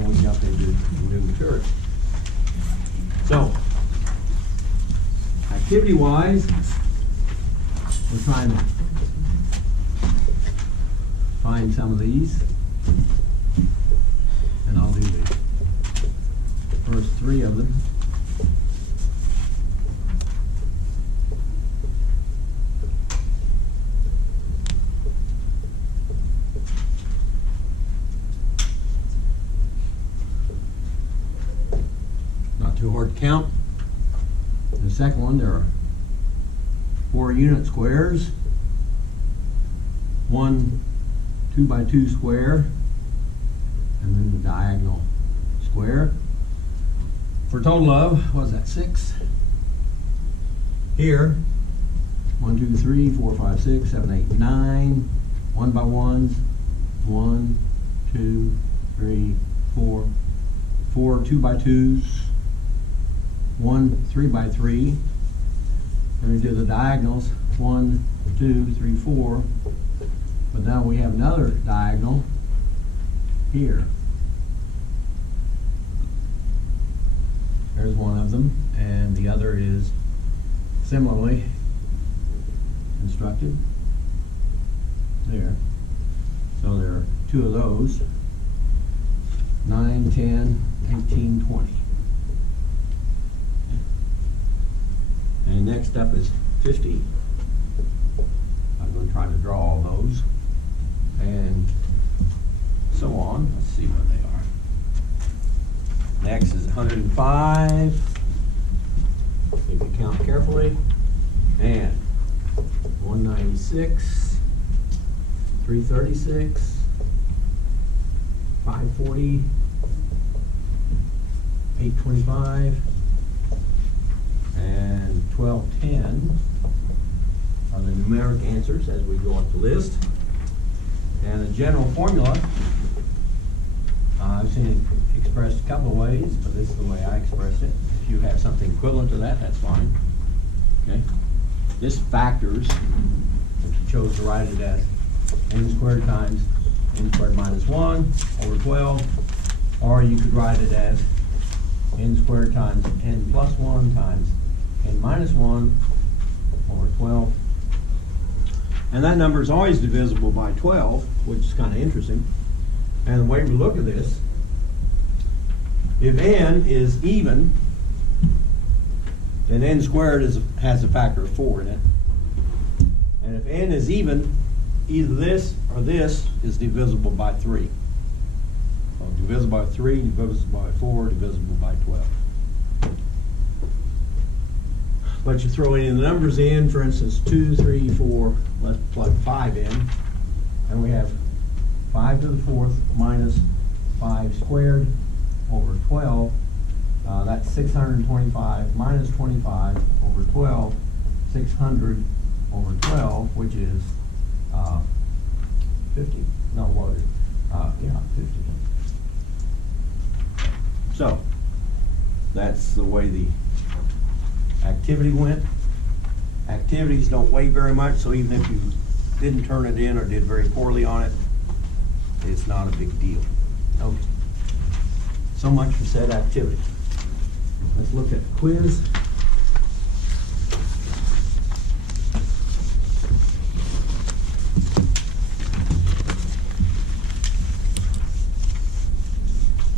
before we jump into new material. So, activity-wise, we're trying to find some of these, and I'll do the first three of them. Not too hard to count. The second one, there are 4 unit squares, 1 2x2 square, and then the diagonal square, for a total of, what is that, 6? Here, 1, 2, 3, 4, 5, 6, 7, 8, 9, 1 by 1s, 1, 2, 3, 4, 4 2x2s, 1 3x3. Then we do the diagonals, 1, 2, 3, 4. But now we have another diagonal here. There's one of them, and the other is similarly constructed there. So there are 2 of those, 9, 10, 18, 20. And next up is 50. I'm going to try to draw all those, and so on. Let's see what they are. Next is 105. If you count carefully. And 196, 336, 540, 825, and 1210 are the numeric answers as we go up the list. And the general formula, I've seen it expressed a couple of ways, but this is the way I express it. If you have something equivalent to that, that's fine. Okay. This factors, if you chose to write it as n squared times n squared minus 1 over 12, or you could write it as n squared times n plus 1 times n minus 1 over 12. And that number is always divisible by 12, which is kind of interesting. And the way we look at this, if n is even, then n squared has a factor of 4 in it. And if n is even, either this or this is divisible by 3. So divisible by 3, divisible by 4, divisible by 12. But you throw any of the numbers in, for instance, 2, 3, 4, let's plug 5 in, and we have 5 to the 4th minus 5 squared over 12. That's 625 minus 25 over 12, 600 over 12, which is 50. No, what is yeah, 50. So, that's the way the activity went. Activities don't weigh very much, so even if you didn't turn it in or did very poorly on it, it's not a big deal. Okay. So much for said activity. Let's look at the quiz.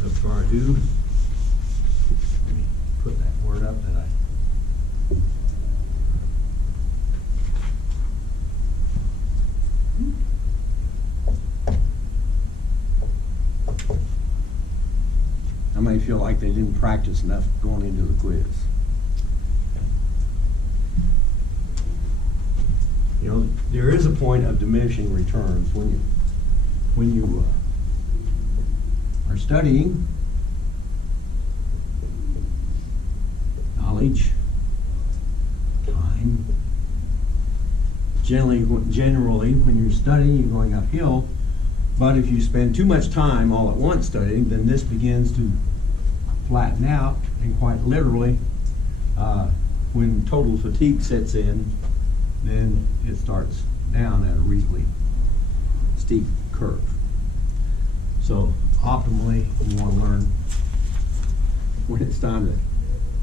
Before I do, let me put that word up that I may feel like they didn't practice enough going into the quiz. You know, there is a point of diminishing returns when you are studying. Knowledge, time. Generally, when you're studying, you're going uphill. But if you spend too much time all at once studying, then this begins to flatten out, and quite literally, when total fatigue sets in, then it starts down at a reasonably steep curve. So optimally, you want to learn time to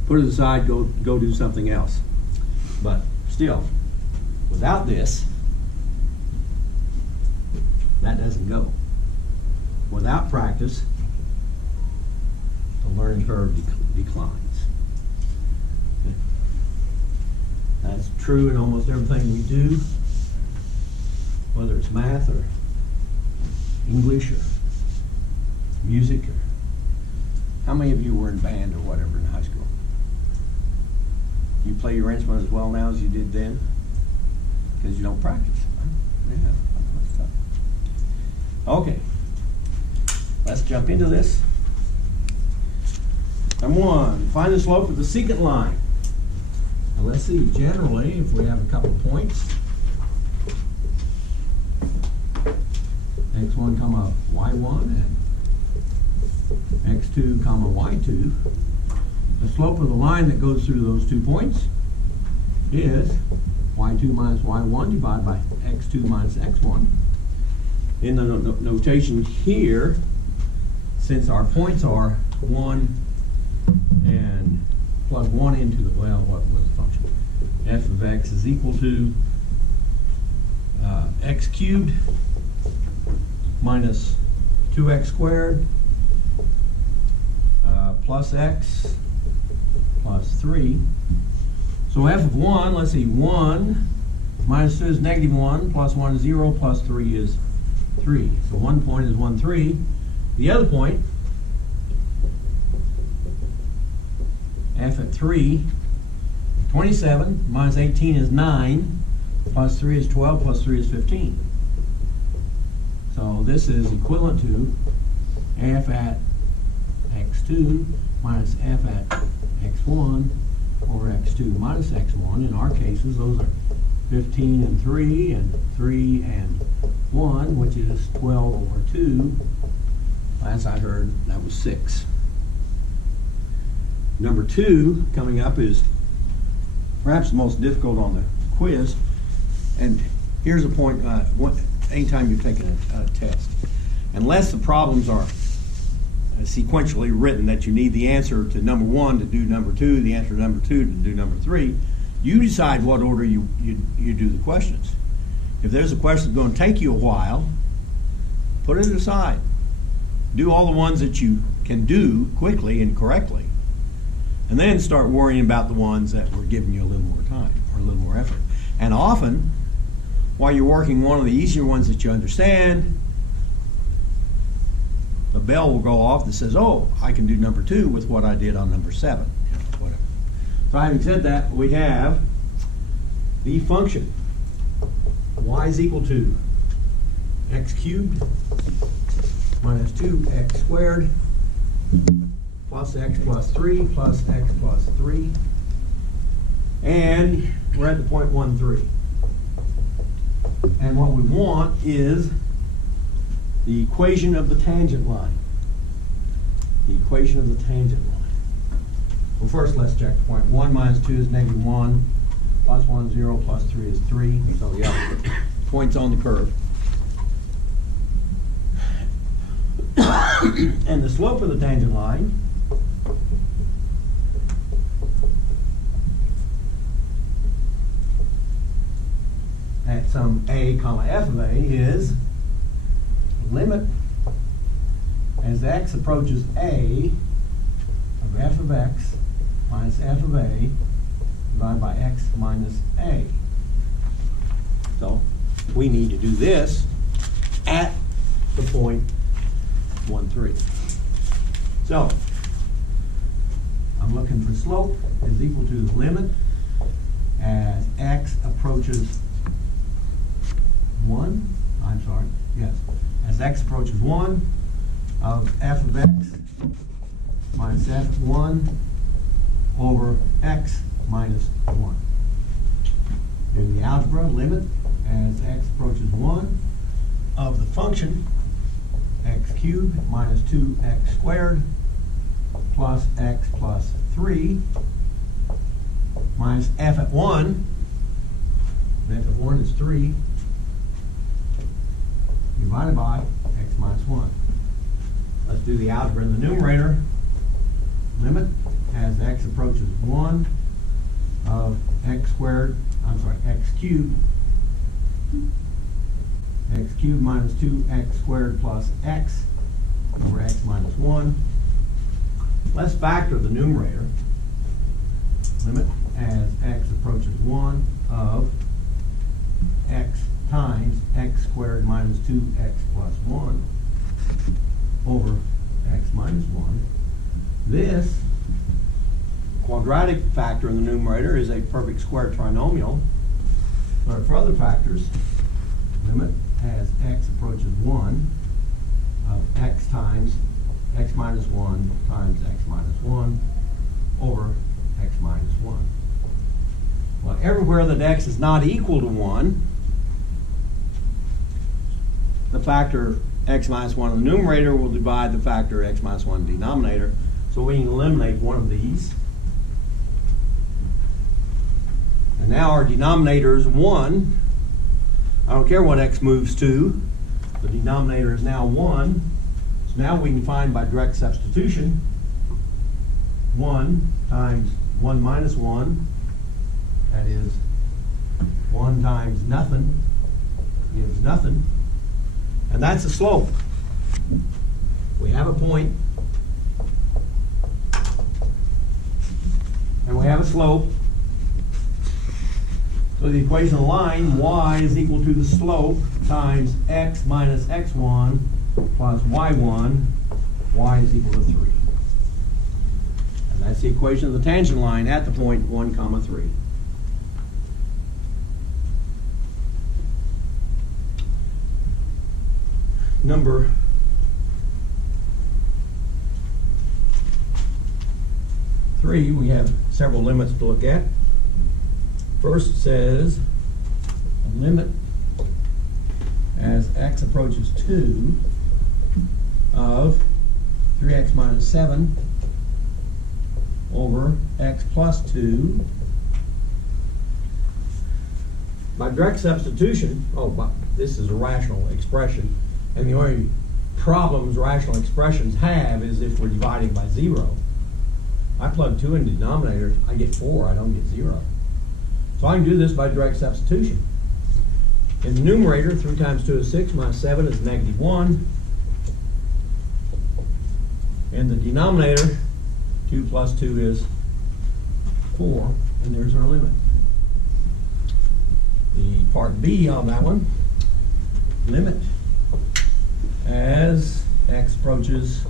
put it aside, go do something else. But still, without this, that doesn't go. Without practice, the learning curve declines. That's true in almost everything we do, whether it's math or English or music. Or how many of you were in band or whatever in high school? You play your instrument as well now as you did then? Because you don't practice. Right? Yeah, that's tough. Okay, let's jump into this. Number one, find the slope of the secant line. Now let's see, generally, if we have a couple points, x1 comma y1 and x2 comma y2, the slope of the line that goes through those 2 points is y2 minus y1 divided by x2 minus x1. In the notation here, since our points are 1 and plug 1 into the, well, what was the function? F of x is equal to x cubed minus 2x squared plus x plus 3. So f of 1, let's see, 1 minus 2 is negative 1, plus 1 is 0, plus 3 is 3. So one point is 1, 3. The other point, f at 3, 27 minus 18 is 9, plus 3 is 12, plus 3 is 15. So this is equivalent to f at x2 minus f at x1 over x2 minus x1. In our cases, those are 15 and 3 and 3 and 1, which is 12 over 2. Last I heard, that was 6. Number 2 coming up is perhaps the most difficult on the quiz. And here's a point, anytime you're taking a test, unless the problems are sequentially written that you need the answer to number 1 to do number 2, the answer to number 2 to do number 3, you decide what order you do the questions. If there's a question that's going to take you a while, put it aside. Do all the ones that you can do quickly and correctly, and then start worrying about the ones that were giving you a little more time or a little more effort. And often, while you're working one of the easier ones that you understand, the bell will go off that says, oh, I can do number 2 with what I did on number 7. You know, whatever. So having said that, we have the function y is equal to x cubed minus 2x squared plus x plus 3 plus x plus 3. And we're at the point 1, 3. And what we want is the equation of the tangent line. The equation of the tangent line. Well, first let's check the point. 1 minus 2 is negative 1, plus 1 is 0, plus 3 is 3. So the other points on the curve. And the slope of the tangent line at some a comma f of a is limit as x approaches a of f of x minus f of a divided by x minus a. So we need to do this at the point 1, 3. So I'm looking for slope is equal to the limit as x approaches 1. I'm sorry, yes. As x approaches 1 of f of x minus f1 over x minus 1. Do the algebra limit as x approaches 1 of the function x cubed minus 2x squared plus x plus 3 minus f at 1. F at 1 is 3 divided by x minus 1. Let's do the algebra in the numerator. limit as x approaches 1 of x cubed minus 2x squared plus x over x minus 1. Let's factor the numerator. Limit as x approaches 1 of x times x squared minus 2x plus 1 over x minus 1. This quadratic factor in the numerator is a perfect square trinomial. But for other factors, limit as x approaches 1 of x times x minus 1 times x minus 1 over x minus 1. Well, everywhere that x is not equal to 1, the factor x minus 1 in the numerator will divide the factor x minus 1 in the denominator. So we can eliminate one of these. And now our denominator is 1. I don't care what x moves to. The denominator is now 1. So now we can find by direct substitution 1 times 1 minus 1, that is 1 times nothing gives nothing. And that's the slope. We have a point, and we have a slope. So the equation of the line, y is equal to the slope times x minus x1 plus y1, y is equal to 3. And that's the equation of the tangent line at the point 1, 3. Number 3, we have several limits to look at. First, it says a limit as x approaches 2 of 3x minus 7 over x plus 2. By direct substitution, this is a rational expression, and the only problems rational expressions have is if we're dividing by 0. I plug 2 in the denominator, I get 4, I don't get 0. So I can do this by direct substitution. In the numerator, 3 times 2 is 6, minus 7 is negative 1. In the denominator, 2 plus 2 is 4, and there's our limit. The part B on that one, limit as x approaches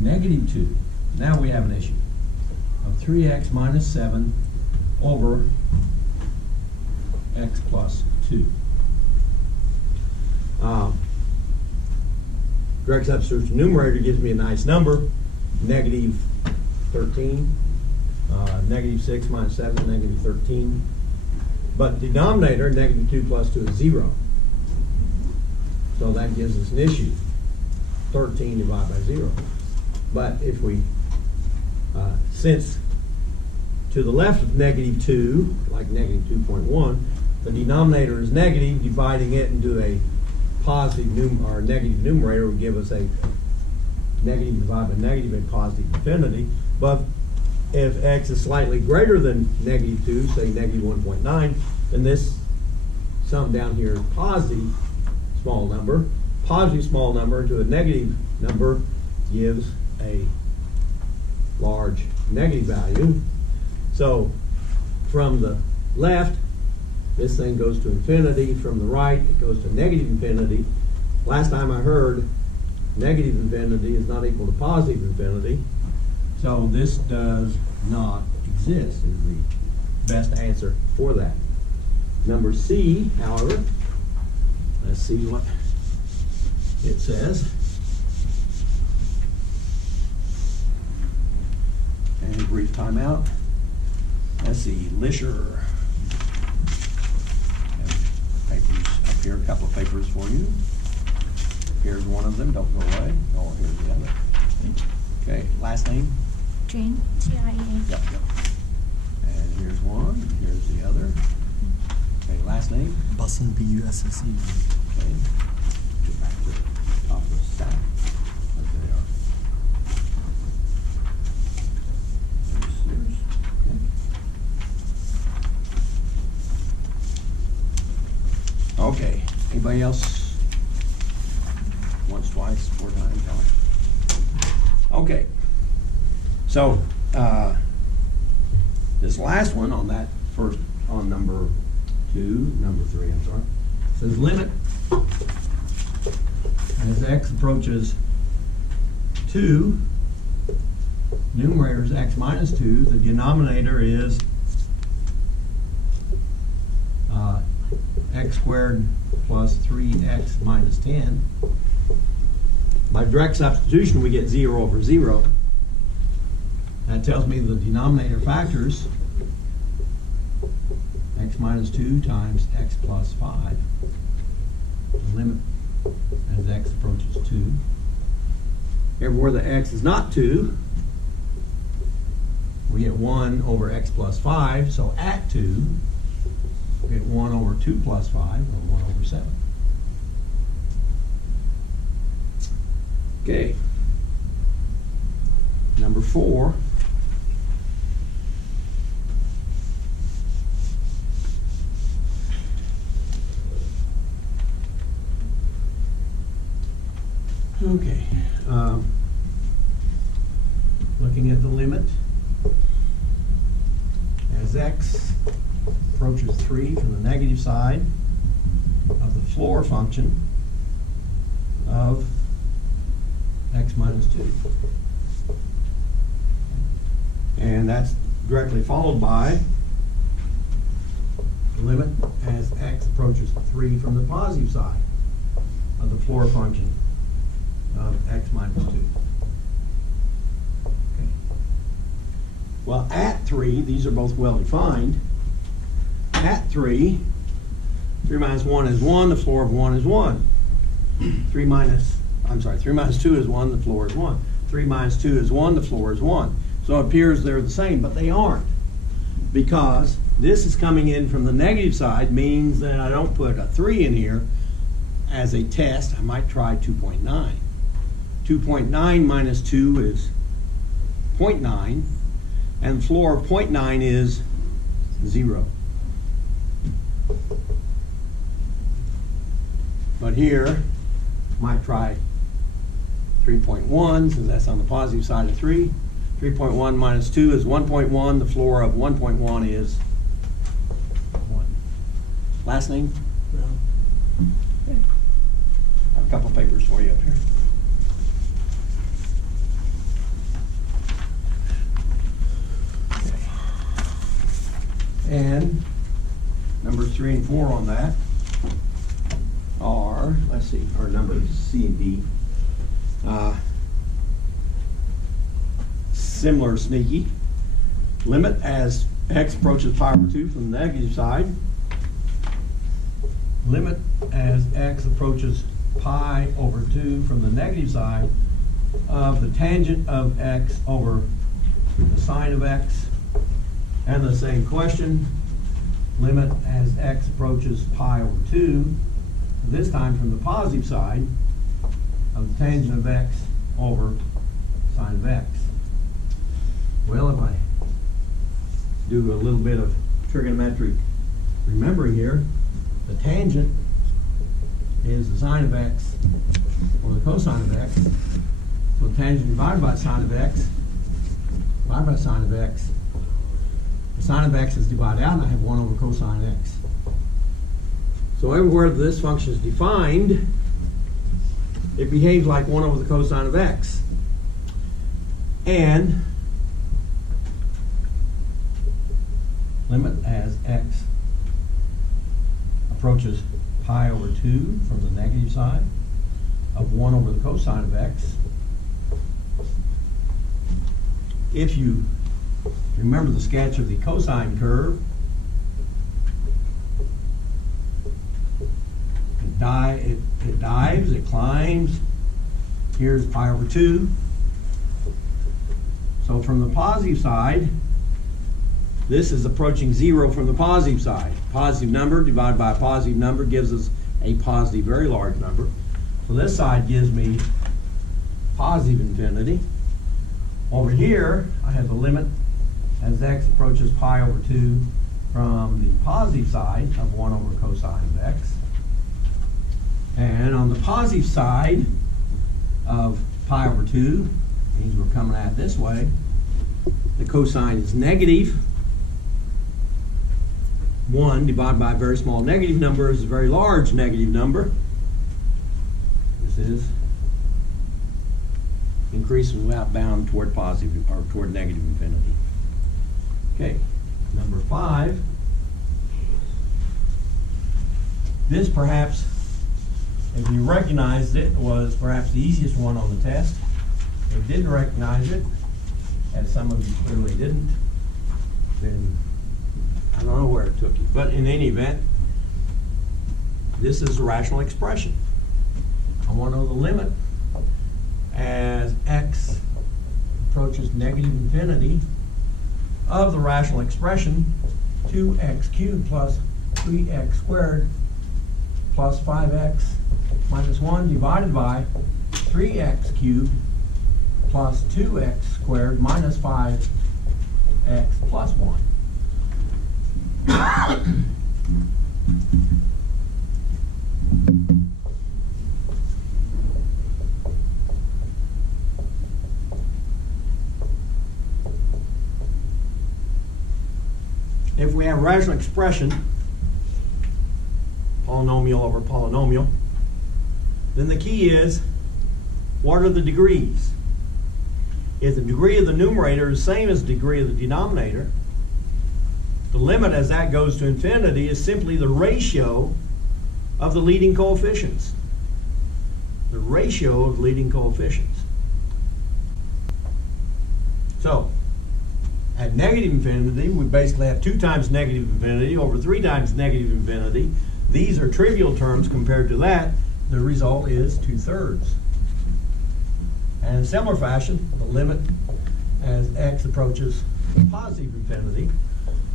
negative 2. Now we have an issue of 3x minus 7 over x plus 2. Direct substitution numerator gives me a nice number, negative 13. Negative 6 minus 7 is negative 13. But denominator, negative 2 plus 2 is 0. So that gives us an issue. 13 divided by 0. But if we, since to the left of negative 2, like negative 2.1, the denominator is negative, dividing it into a positive or negative numerator would give us a negative divided by negative and positive infinity. But if x is slightly greater than negative 2, say negative 1.9, then this sum down here is positive small number. Positive small number to a negative number gives a large negative value. So from the left, this thing goes to infinity. From the right, it goes to negative infinity. Last time I heard, negative infinity is not equal to positive infinity. So this does not exist is the best answer for that. Number C, however, let's see what it says. And a brief timeout. Let's see, Lisher. Papers up here, a couple of papers for you. Here's one of them, don't go away. Oh, here's the other. Okay, last name? Jane, T-I-E-A. Yep. And here's one, here's the other. Okay, last name? Bussin, B-U-S-S-E. Okay, get back to the top of the stack. There they are. Anybody else? Once, twice, 4 times, okay. So, this last one on that first, on number 3, I'm sorry, says limit as x approaches 2, numerator is x minus 2, the denominator is x squared plus 3x minus 10. By direct substitution, we get 0 over 0. That tells me the denominator factors x minus 2 times x plus 5. The limit as x approaches 2. Everywhere the x is not 2, we get 1 over x plus 5. So at 2, we get 1 over 2 plus 5, or 1 over 7. Okay. Number 4. Okay. Looking at the limit as x approaches 3 from the negative side of the floor function of x minus 2. And that's directly followed by the limit as x approaches 3 from the positive side of the floor function of x minus 2. Okay. Well, at 3, these are both well defined. At 3 minus 1 is 1, the floor of 1 is 1. 3 minus 2 is 1, the floor is 1. 3 minus 2 is 1, the floor is 1. So it appears they're the same, but they aren't. Because this is coming in from the negative side, means that I don't put a 3 in here as a test. I might try 2.9. 2.9 minus 2 is 0.9, and the floor of 0.9 is 0. But here, might try 3.1, since that's on the positive side of 3. 3.1 minus 2 is 1.1. The floor of 1.1 is 1. Last name? Brown. Okay. I have a couple papers for you up here. Okay. And numbers 3 and 4 on that are, let's see, our numbers C and D. Similar sneaky. Limit as x approaches pi over 2 from the negative side. Limit as x approaches pi over 2 from the negative side of the tangent of x over the sine of x. And the same question, limit as x approaches pi over 2, this time from the positive side of the tangent of x over sine of x. Well, if I do a little bit of trigonometric remembering here, the tangent is the sine of x or the cosine of x. So the tangent divided by sine of x divided by sine of x. The sine of x is divided out, and I have 1 over cosine x. So everywhere this function is defined, it behaves like 1 over the cosine of x. And limit as x approaches pi over 2 from the negative side of 1 over the cosine of x. If you remember the sketch of the cosine curve, it dives, it climbs. Here's pi over 2. So from the positive side, this is approaching 0 from the positive side. Positive number divided by a positive number gives us a positive very large number. So this side gives me positive infinity. Over here, I have the limit as x approaches pi over 2 from the positive side of 1 over cosine of x. And on the positive side of pi over 2, means we're coming at it this way, the cosine is negative 1 divided by a very small negative number is a very large negative number. This is increasing without bound toward positive or toward negative infinity. Okay, number 5. This perhaps, if you recognized it, was perhaps the easiest one on the test. If you didn't recognize it, as some of you clearly didn't, then I don't know where it took you. But in any event, this is a rational expression. I want to know the limit as x approaches negative infinity of the rational expression 2x cubed plus 3x squared plus 5x minus 1 divided by 3x cubed plus 2x squared minus 5x plus 1. If we have a rational expression, polynomial over polynomial, then the key is, what are the degrees? If the degree of the numerator is the same as the degree of the denominator, the limit as that goes to infinity is simply the ratio of the leading coefficients. The ratio of leading coefficients. So, at negative infinity, we basically have 2 times negative infinity over 3 times negative infinity. These are trivial terms compared to that. The result is 2/3. And in similar fashion, the limit as x approaches positive infinity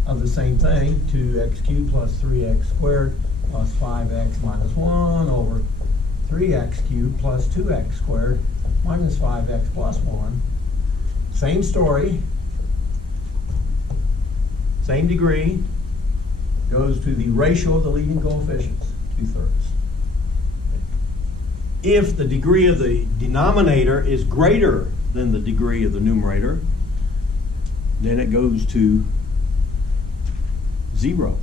of the same thing, 2x cubed plus 3x squared plus 5x minus 1 over 3x cubed plus 2x squared minus 5x plus 1. Same story, same degree, goes to the ratio of the leading coefficients, 2/3. If the degree of the denominator is greater than the degree of the numerator, then it goes to 0.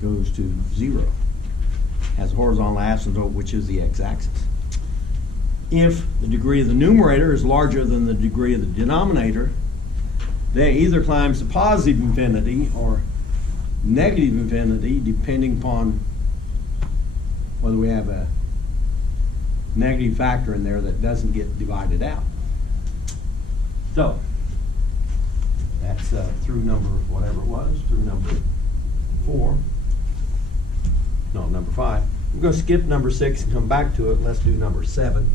Goes to 0. Has a horizontal asymptote, which is the x-axis. If the degree of the numerator is larger than the degree of the denominator, then it either climbs to positive infinity or negative infinity, depending upon whether we have a negative factor in there that doesn't get divided out. So, that's through number, whatever it was, through number 4. No, number 5. I'm going to skip number 6 and come back to it. Let's do number 7.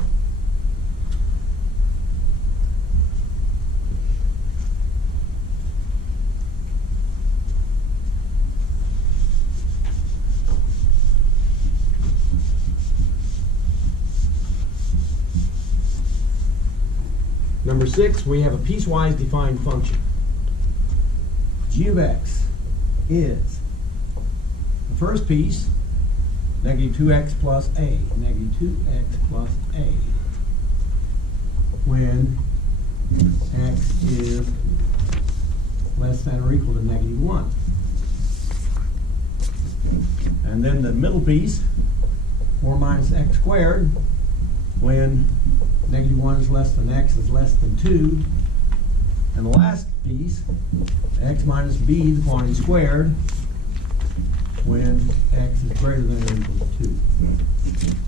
Number 6, we have a piecewise defined function. G of x is the first piece, negative 2x plus a, negative 2x plus a, when x is less than or equal to negative 1. And then the middle piece, 4 minus x squared, when negative 1 is less than x is less than 2. And the last piece, x minus b, the quantity squared, when x is greater than or equal to 2.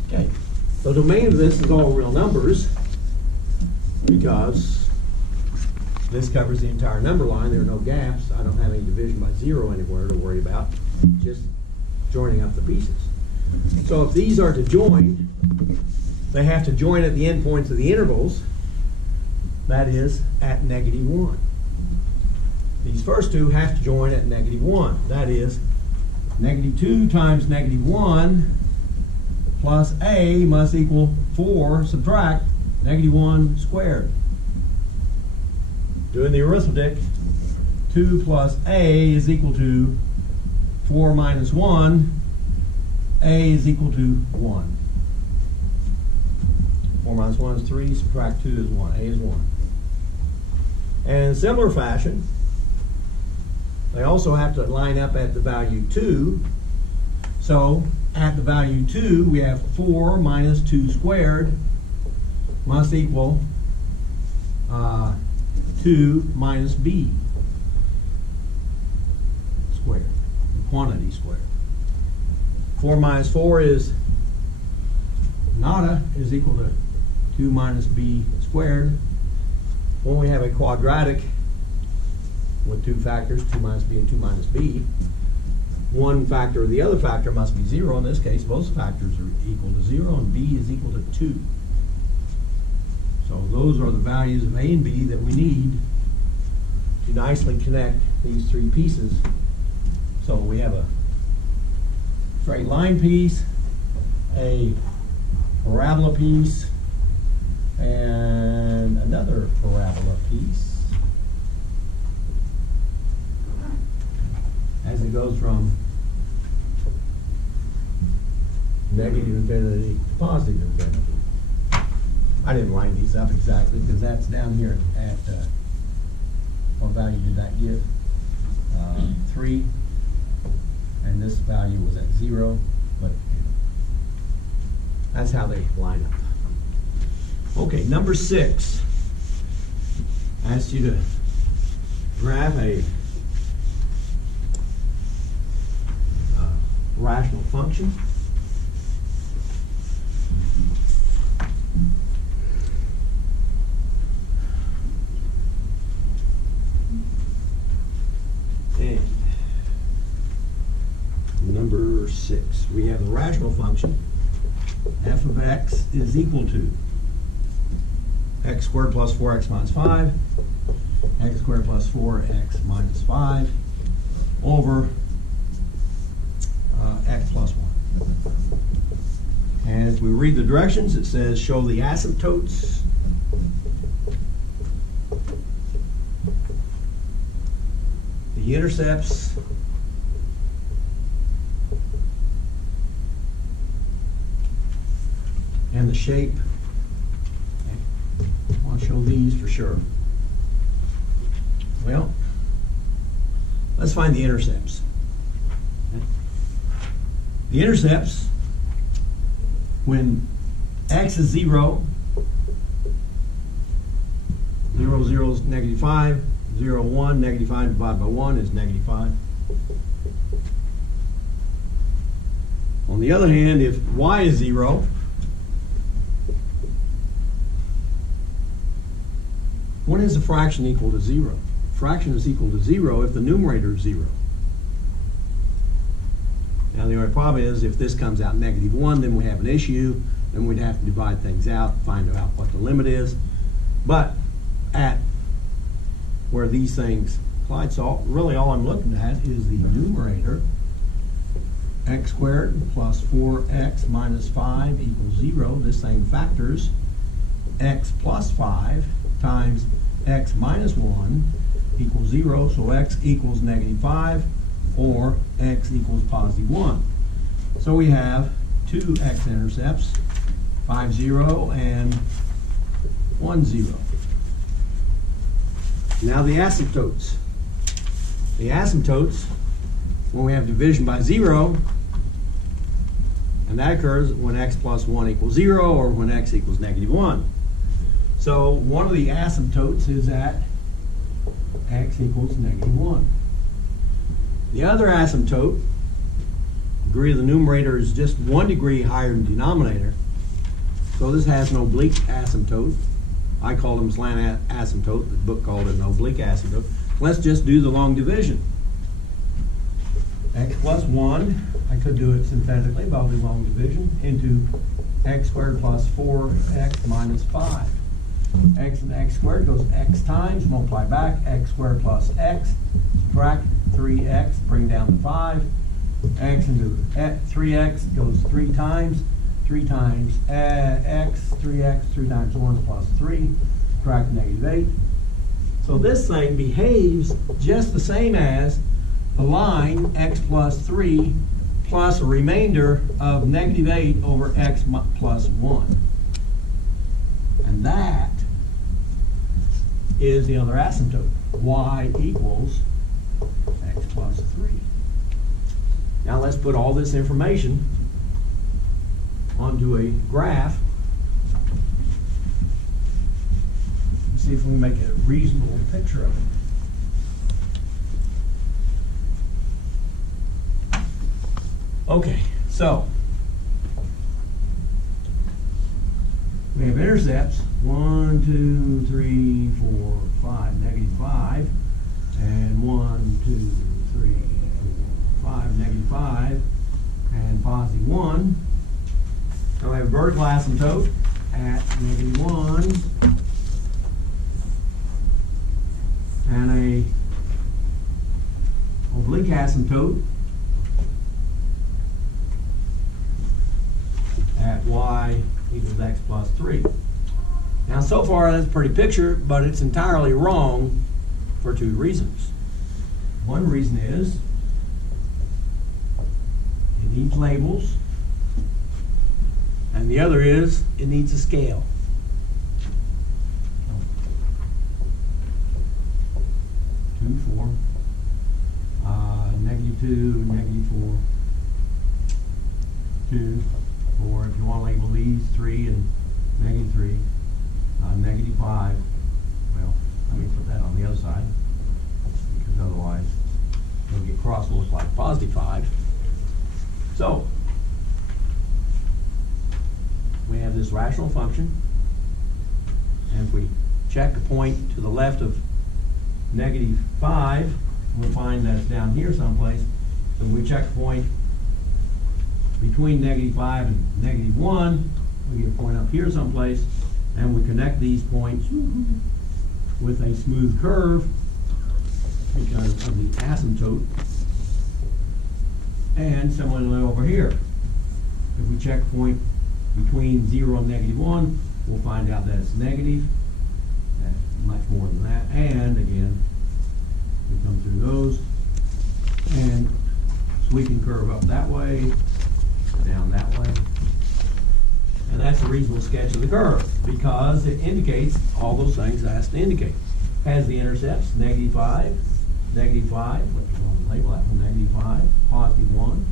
Okay, the domain of this is all real numbers because this covers the entire number line. There are no gaps. I don't have any division by 0 anywhere to worry about, just joining up the pieces. So if these are to join, they have to join at the endpoints of the intervals, that is, at negative 1. These first two have to join at negative 1. That is, negative 2 times negative 1 plus a must equal 4, subtract negative 1 squared. Doing the arithmetic, 2 plus a is equal to 4 minus 1 A is equal to 1. 4 minus 1 is 3, subtract 2 is 1. A is 1. And in similar fashion, they also have to line up at the value 2. So at the value 2, we have 4 minus 2 squared must equal 2 minus b squared, quantity squared. 4 minus 4 is nada, is equal to 2 minus b squared. When we have a quadratic with two factors, 2 minus b and 2 minus b, one factor or the other factor must be 0. In this case, both factors are equal to 0, and b is equal to 2. So those are the values of a and b that we need to nicely connect these three pieces. So we have a straight line piece, a parabola piece, and another parabola piece. As it goes from negative infinity to positive infinity. I didn't line these up exactly because that's down here at, what value did that give? 3. And this value was at 0, but that's how they line up. Okay, number 6. I asked you to graph a rational function. And number 6, we have the rational function f of x is equal to x squared plus 4x minus 5, x squared plus 4x minus 5 over x plus 1. And as we read the directions, it says show the asymptotes the intercepts, and the shape. I want to show these for sure. Well, let's find the intercepts. The intercepts, when x is 0, 0, 0 is negative 5, 0, 1, negative 5 divided by 1 is negative 5. On the other hand, if y is 0, when is a fraction equal to 0? Fraction is equal to 0 if the numerator is 0. Now the only problem is if this comes out negative 1, then we have an issue. Then we'd have to divide things out, find out what the limit is. But at where these things collide, so really all I'm looking at is the numerator. X squared plus 4x minus 5 equals 0. This thing factors x plus 5 times x minus 1 equals 0. So x equals negative 5 or x equals positive 1. So we have two x-intercepts, 5, 0 and 1, 0. Now the asymptotes. The asymptotes, when we have division by 0, and that occurs when x plus 1 equals 0 or when x equals negative 1. So one of the asymptotes is at x equals negative 1. The other asymptote, degree of the numerator is just 1 degree higher than the denominator. So this has an oblique asymptote. I call them slant asymptote. The book called it an oblique asymptote. Let's just do the long division. X plus 1, I could do it synthetically, but I'll do long division, into x squared plus 4x minus 5. X and x squared goes x times, multiply back, x squared plus x, subtract 3x, bring down the 5. X into 3x goes 3 times. 3 times x, 3x, 3 times 1 plus 3, subtract negative 8. So this thing behaves just the same as the line x plus 3 plus a remainder of negative 8 over x plus 1. And that is the other asymptote. Y equals x plus 3. Now let's put all this information onto a graph. Let's see if we can make a reasonable picture of it. Okay, so we have intercepts 1, 2, 3, 4, 5, negative 5, and 1, 2, 3, 4, 5, negative 5, and positive 1. Now we have a vertical asymptote at negative 1, and a oblique asymptote at y equals x plus 3. Now so far that's a pretty picture, but it's entirely wrong for two reasons. One reason is it needs labels, and the other is it needs a scale. Two, 4, negative 2, negative 4, 2, 4. If you want to label these 3 and negative 3, negative 5. Well, let me put that on the other side, because otherwise it'll get crossed and look like positive 5. So we have this rational function, and if we check a point to the left of negative 5, we'll find that it's down here someplace. So we check a point between negative 5 and negative 1, we get a point up here someplace, and we connect these points with a smooth curve because of the asymptote. And similarly over here, if we check a point between 0 and negative 1, we'll find out that it's negative. That's much more than that. And again, we come through those, and so we can curve up that way, down that way. And that's a reasonable sketch of the curve because it indicates all those things it has to indicate. Has the intercepts, negative 5, what you want to label that from, negative 5, positive 1.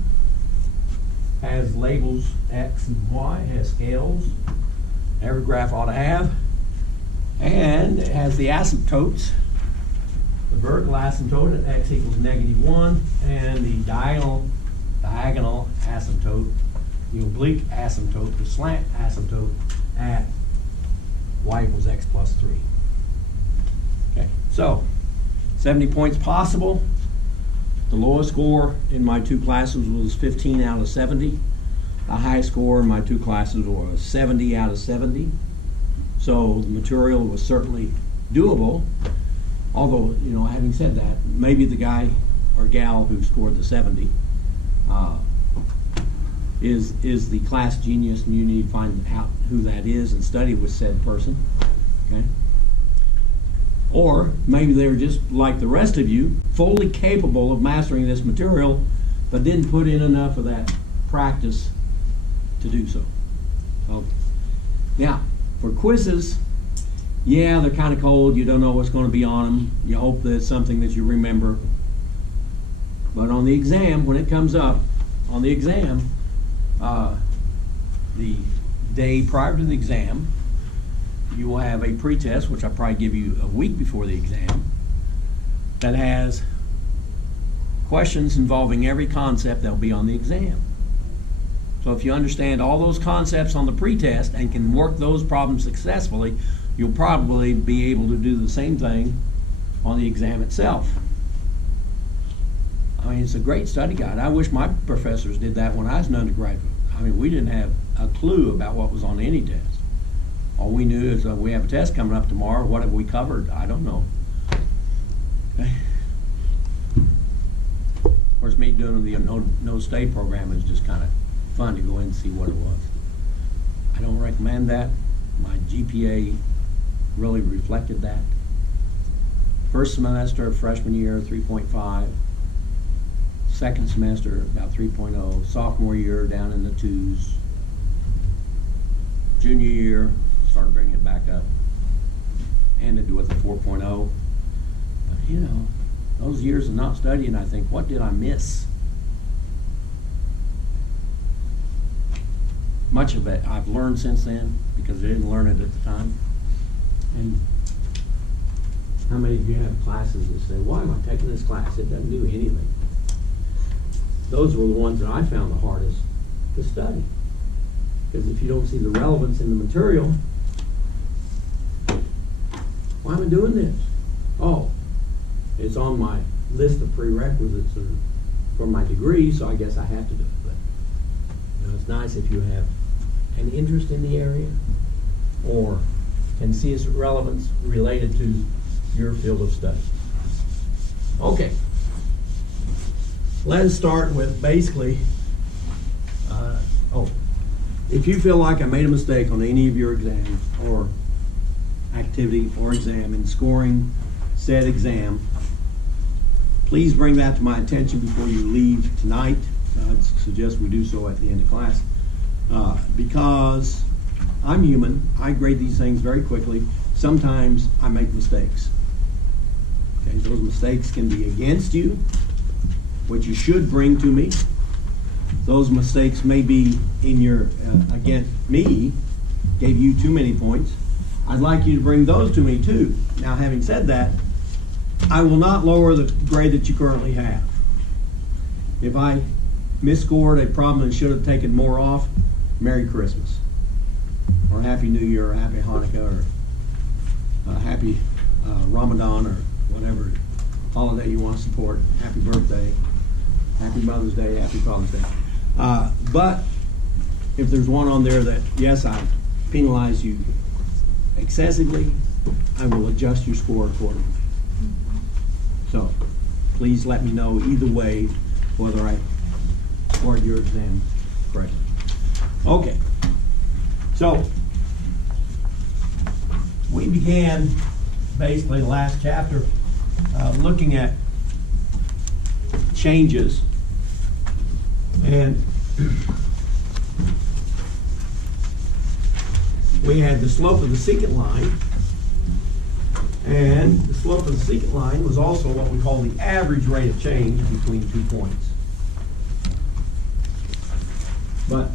Has labels x and y, has scales, every graph ought to have. And it has the asymptotes, the vertical asymptote at x equals negative 1, and the diagonal asymptote, the oblique asymptote, the slant asymptote at y equals x plus 3. Okay, so 70 points possible. The lowest score in my two classes was 15 out of 70. The highest score in my two classes was 70 out of 70. So the material was certainly doable. Although, you know, having said that, maybe the guy or gal who scored the 70 is the class genius, and you need to find out who that is and study with said person. Okay? Or maybe they were just like the rest of you, fully capable of mastering this material, but didn't put in enough of that practice to do so. So, now, for quizzes, yeah, they're kind of cold. You don't know what's going to be on them. You hope that it's something that you remember. But on the exam, when it comes up, on the exam, the day prior to the exam, you will have a pretest, which I'll probably give you a week before the exam, that has questions involving every concept that will be on the exam. So if you understand all those concepts on the pretest and can work those problems successfully, you'll probably be able to do the same thing on the exam itself. I mean, it's a great study guide. I wish my professors did that when I was an undergraduate. I mean, we didn't have a clue about what was on any test. All we knew is we have a test coming up tomorrow. What have we covered? I don't know. Okay. Of course, me doing the no stay program is just kind of fun to go in and see what it was. I don't recommend that. My GPA really reflected that. First semester of freshman year, 3.5. second semester about 3.0, sophomore year down in the 2s, junior year started bringing it back up, ended with a 4.0. But you know, those years of not studying, I think, what did I miss? Much of it I've learned since then because I didn't learn it at the time. And how many of you have classes that say, why am I taking this class? It doesn't do anything. Those were the ones that I found the hardest to study. Because if you don't see the relevance in the material, why am I doing this? Oh, it's on my list of prerequisites for my degree, so I guess I have to do it. But you know, it's nice if you have an interest in the area or can see its relevance related to your field of study. Okay. Let's start with basically, if you feel like I made a mistake on any of your exams or activity or exam in scoring said exam, please bring that to my attention before you leave tonight. I'd suggest we do so at the end of class because I'm human. I grade these things very quickly. Sometimes I make mistakes. Okay, those mistakes can be against you, which you should bring to me. Those mistakes may be in your against me, gave you too many points. I'd like you to bring those to me too. Now, having said that, I will not lower the grade that you currently have. If I misscored a problem and should have taken more off, Merry Christmas, or Happy New Year, or Happy Hanukkah, or Happy Ramadan, or whatever holiday you want to support. Happy birthday, Happy Mother's Day, Happy Father's Day. But if there's one on there that, yes, I penalize you excessively, I will adjust your score accordingly. So please let me know either way whether I scored your exam correctly. Okay, so we began basically the last chapter looking at changes, and we had the slope of the secant line, and the slope of the secant line was also what we call the average rate of change between 2 points. But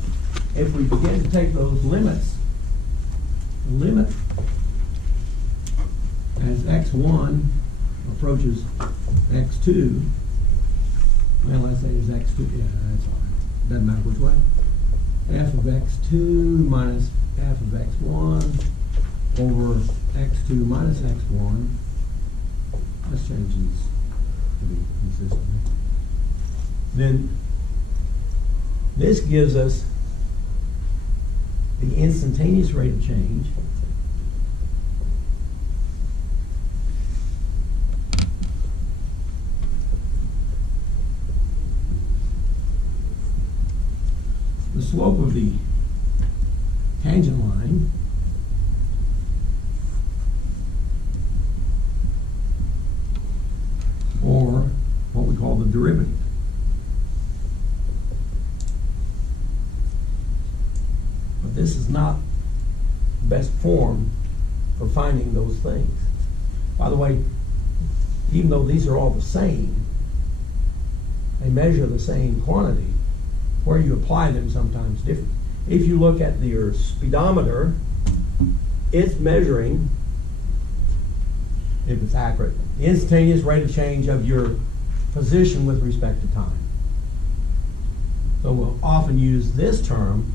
if we begin to take those limits, the limit as x1 approaches x2, well, let's say it's x2, yeah, that's all right. Doesn't matter which way. F of x2 minus f of x1 over x2 minus x1. Let's change these to be consistent. Then this gives us the instantaneous rate of change the slope of the tangent line or what we call the derivative. But this is not the best form for finding those things. By the way, even though these are all the same, they measure the same quantity, where you apply them sometimes different. If you look at your speedometer, it's measuring, if it's accurate, the instantaneous rate of change of your position with respect to time. So we'll often use this term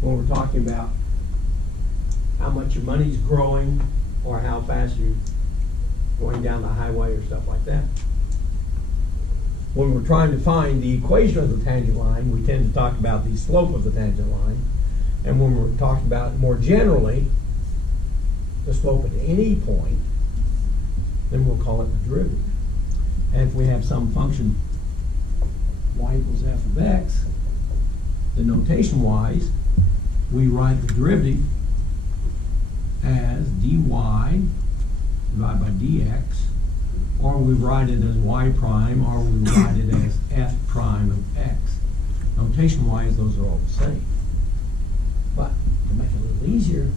when we're talking about how much your money's growing or how fast you're going down the highway or stuff like that. When we're trying to find the equation of the tangent line, we tend to talk about the slope of the tangent line. And when we're talking about more generally the slope at any point, then we'll call it the derivative. And if we have some function y equals f of x, then notation-wise, we write the derivative as dy divided by dx or we write it as y prime, or we write it as f prime of x. Notation-wise, those are all the same. But to make it a little easier,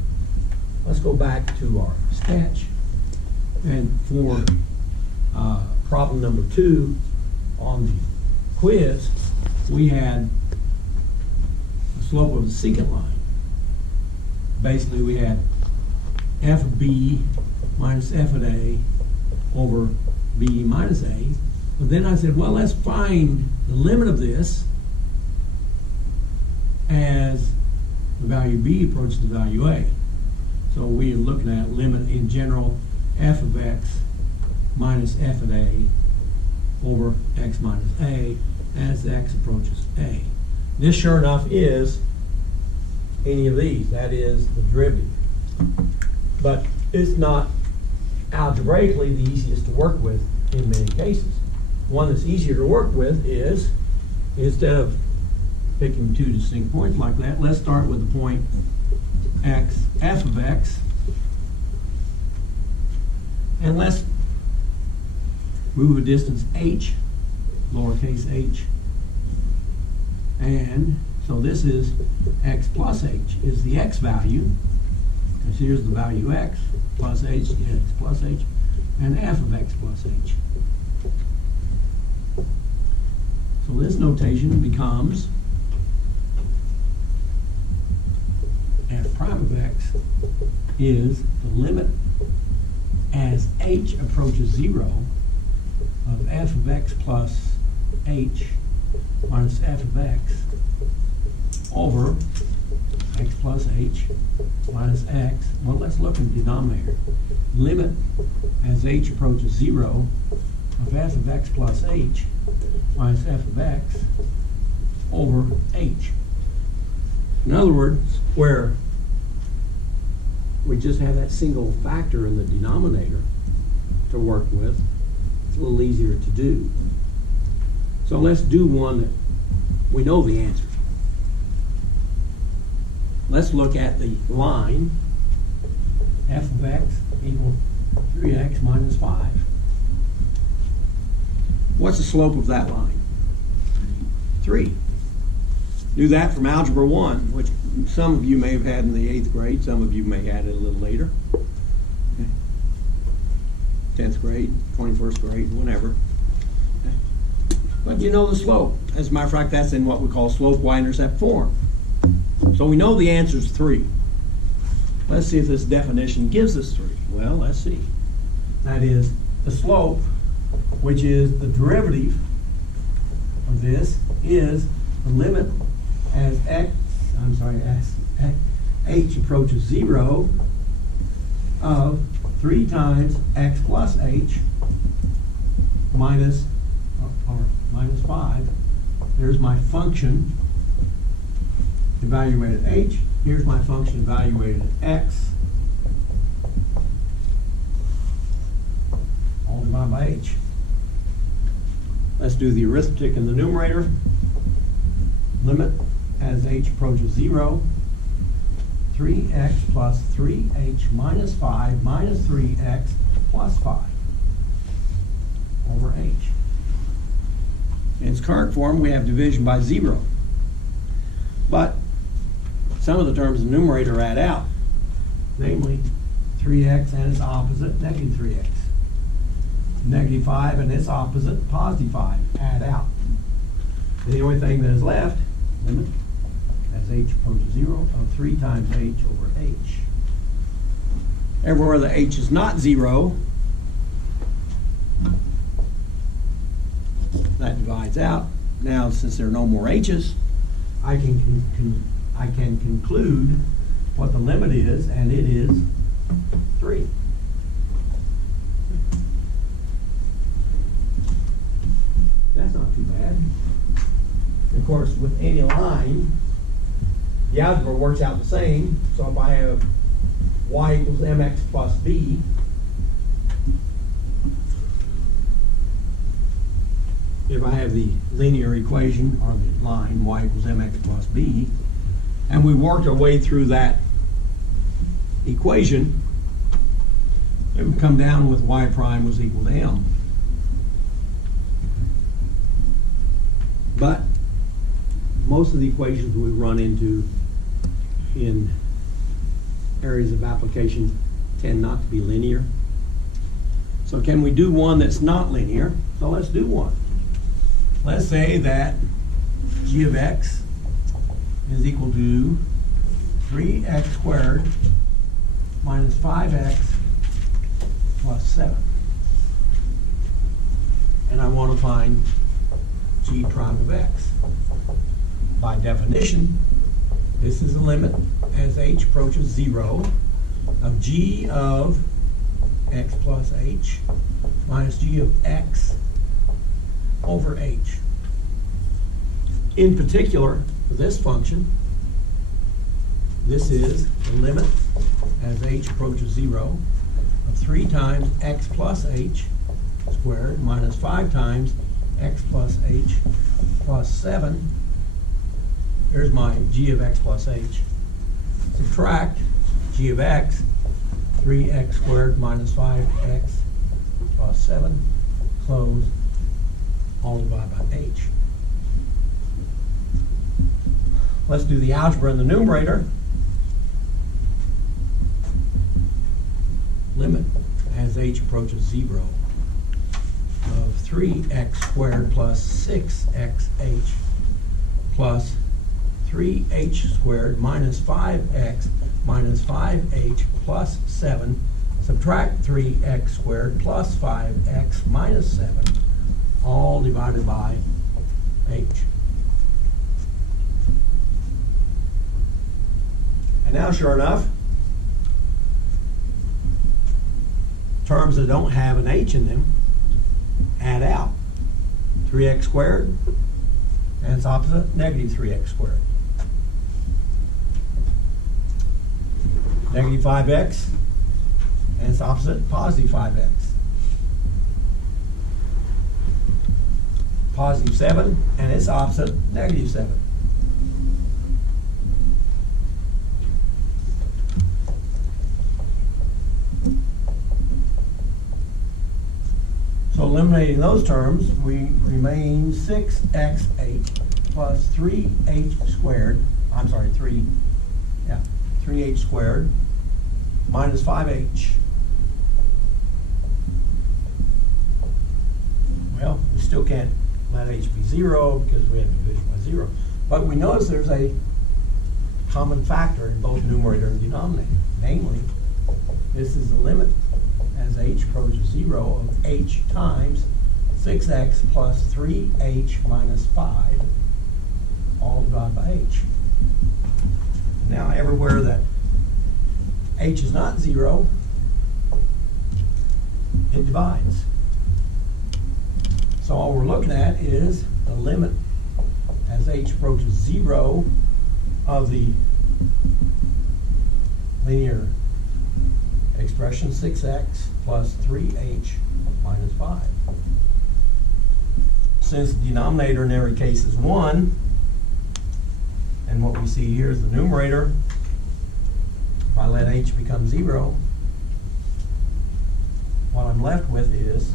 let's go back to our sketch. And for problem number 2 on the quiz, we had the slope of the secant line. Basically, we had f of b minus f of a over b minus a. But then I said, well, let's find the limit of this as the value b approaches the value a. So we are looking at limit in general f of x minus f of a over x minus a as x approaches a. This, sure enough, is any of these. That is the derivative. But it's not algebraically the easiest to work with in many cases. One that's easier to work with is, instead of picking 2 distinct points like that, let's start with the point x, f of x, and let's move a distance h, lowercase h, and so this is x plus h is the x value, because here's the value x plus h, x plus h, and f of x plus h. So this notation becomes f prime of x is the limit as h approaches 0 of f of x plus h minus f of x over x plus h minus x. Well, let's look in the denominator. Limit as h approaches 0 of f of x plus h minus f of x over h. In other words, where we just have that single factor in the denominator to work with, it's a little easier to do. So let's do one that we know the answer. Let's look at the line f of x equals 3x minus 5. What's the slope of that line? 3. Do that from Algebra 1, which some of you may have had in the 8th grade, some of you may have had it a little later. Okay. 10th grade, 21st grade, whenever. Okay. But you know the slope. As a matter of fact, that's in what we call slope-y-intercept form. So we know the answer is 3. Let's see if this definition gives us 3. Well, let's see. That is, the slope, which is the derivative of this, is the limit as h approaches 0 of 3 times x plus h minus 5. There's my function evaluated at h. Here's my function evaluated at x. All divided by h. Let's do the arithmetic in the numerator. Limit as h approaches 0, 3x plus 3h minus 5 minus 3x plus 5 over h. In its current form, we have division by 0. But some of the terms in the numerator add out, namely 3x and its opposite, negative 3x. Negative 5 and its opposite, positive 5, add out. The only thing that is left, limit as h approaches 0 of 3 times h over h. Everywhere the h is not 0, that divides out. Now, since there are no more h's, I can conclude what the limit is, and it is 3. That's not too bad. Of course, with any line, the algebra works out the same. So if I have y equals mx plus b, if I have the linear equation, or the line y equals mx plus b, and we worked our way through that equation, it would come down with y prime was equal to m. But most of the equations we run into in areas of application tend not to be linear. So can we do one that's not linear? So let's do one. Let's say that g of x is equal to 3x squared minus 5x plus 7. And I want to find g prime of x. By definition, this is the limit as h approaches 0 of g of x plus h minus g of x over h. In particular, for this function, this is the limit as h approaches 0 of 3 times x plus h squared minus 5 times x plus h plus 7. Here's my g of x plus h. Subtract g of x, 3x squared minus 5x plus 7, close, all divided by h. Let's do the algebra in the numerator. Limit as h approaches 0 of 3x squared plus 6xh plus 3h squared minus 5x minus 5h plus 7, subtract 3x squared plus 5x minus 7, all divided by h. And now, sure enough, terms that don't have an h in them add out. 3x squared and its opposite, negative 3x squared. Negative 5x and its opposite, positive 5x. Positive 7 and its opposite, negative 7. So eliminating those terms, we remain 6x8 plus 3h squared, 3h squared minus 5h. Well, we still can't let h be 0 because we have division by 0. But we notice there's a common factor in both numerator and denominator. Namely, this is the limit as h approaches 0 of h times 6x plus 3h minus 5, all divided by h. Now, everywhere that h is not 0, it divides. So all we're looking at is the limit as h approaches 0 of the linear expression 6x plus 3h minus 5. Since the denominator in every case is 1, and what we see here is the numerator, if I let h become 0, what I'm left with is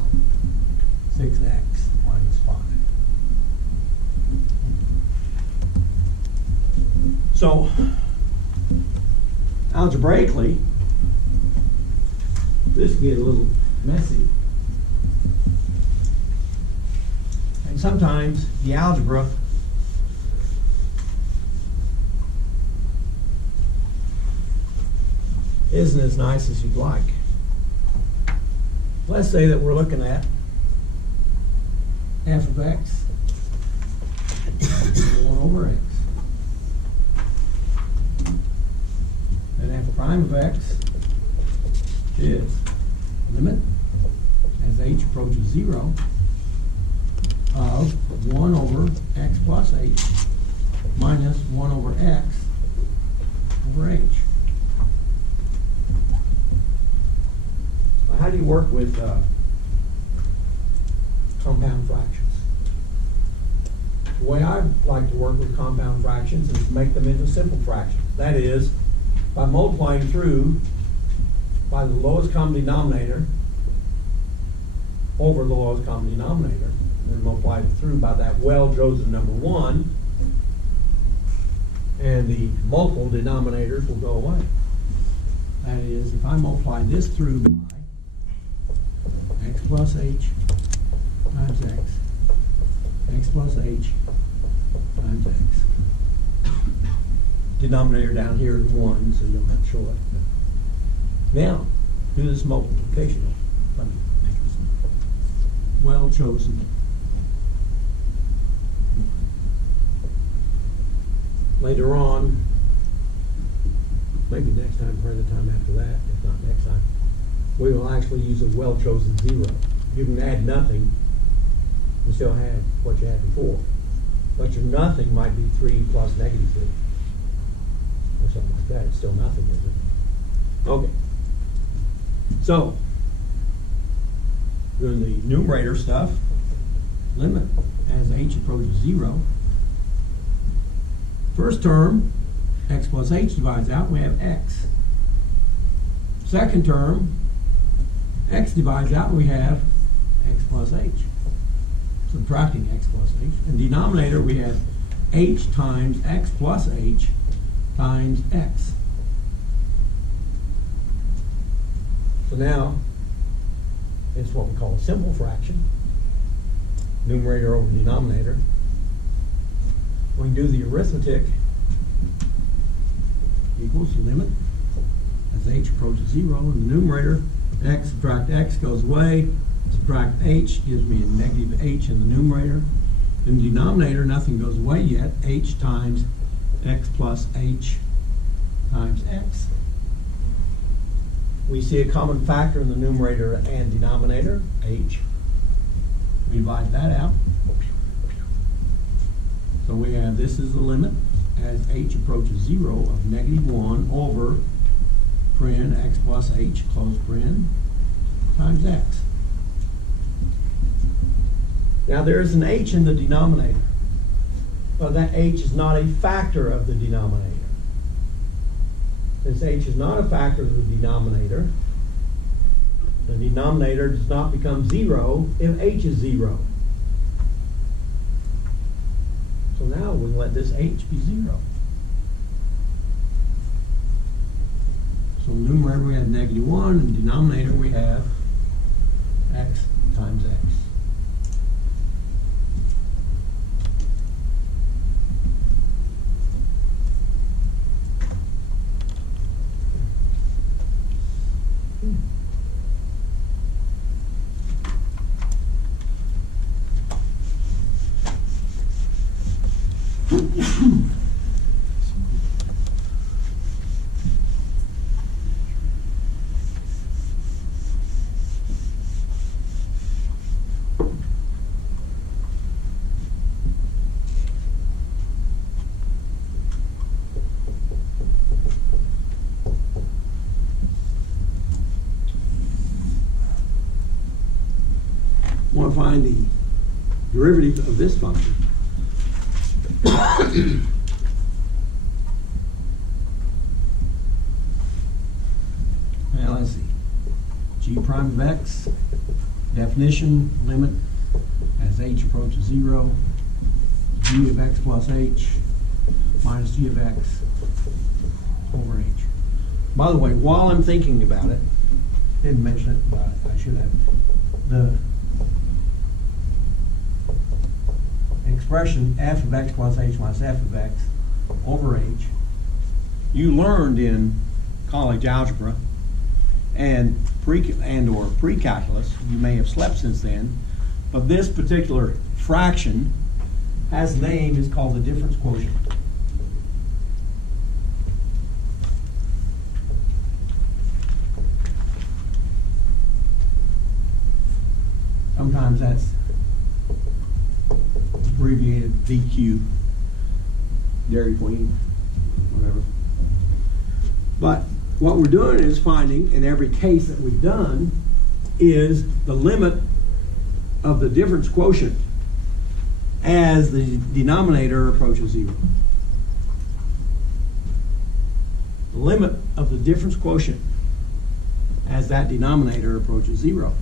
6x minus 5. So, algebraically, this can get a little messy. And sometimes the algebra isn't as nice as you'd like. Let's say that we're looking at f of x 1 over x. Then f prime of x is limit as h approaches 0 of 1 over x plus h minus 1 over x over h. How do you work with compound fractions? The way I like to work with compound fractions is to make them into simple fractions. That is, by multiplying through by the lowest common denominator over the lowest common denominator, and then multiply it through by that well-chosen number 1, and the multiple denominators will go away. That is, if I multiply this through by x plus h times x plus h times x. Denominator down here is 1, so you don't have to show it. Now, do this multiplication. Let me make this well chosen. Later on, maybe next time or the time after that, if not next time, we will actually use a well-chosen 0. You can add nothing and still have what you had before. But your nothing might be 3 plus negative 3. Or something like that. It's still nothing, isn't it? Okay. So, doing the numerator stuff, Limit as h approaches 0. First term, x plus h divides out, we have x. Second term, x divides out, we have x plus h. Subtracting x plus h. In denominator, we have h times x plus h times x. so now it's what we call a simple fraction. Numerator over denominator. We can do the arithmetic. Equals limit as h approaches 0. In the numerator, x subtract x goes away. Subtract h gives me a negative h in the numerator. In the denominator, nothing goes away yet. H times x plus h times x. We see a common factor in the numerator and denominator, h. We divide that out. So we have, this is the limit as h approaches 0 of negative 1 over paren x plus h, close paren, times x. Now there is an h in the denominator, but that h is not a factor of the denominator. Since h is not a factor of the denominator does not become 0 if h is 0. So now we let this h be 0. So numerator we have negative 1, and denominator we have x times x. I want to find the derivative of this function. Now let's see. G prime of x, definition, limit as h approaches 0, g of x plus h minus g of x over h. By the way, while I'm thinking about it, Didn't mention it, but I should have. The expression f of x plus h minus f of x over h, You learned in college algebra and pre-calculus, you may have slept since then, but this particular fraction has a name, is called the difference quotient. Sometimes that's abbreviated DQ, Dairy Queen, whatever. But what we're doing is finding, in every case that we've done, is the limit of the difference quotient as the denominator approaches 0. The limit of the difference quotient as that denominator approaches 0.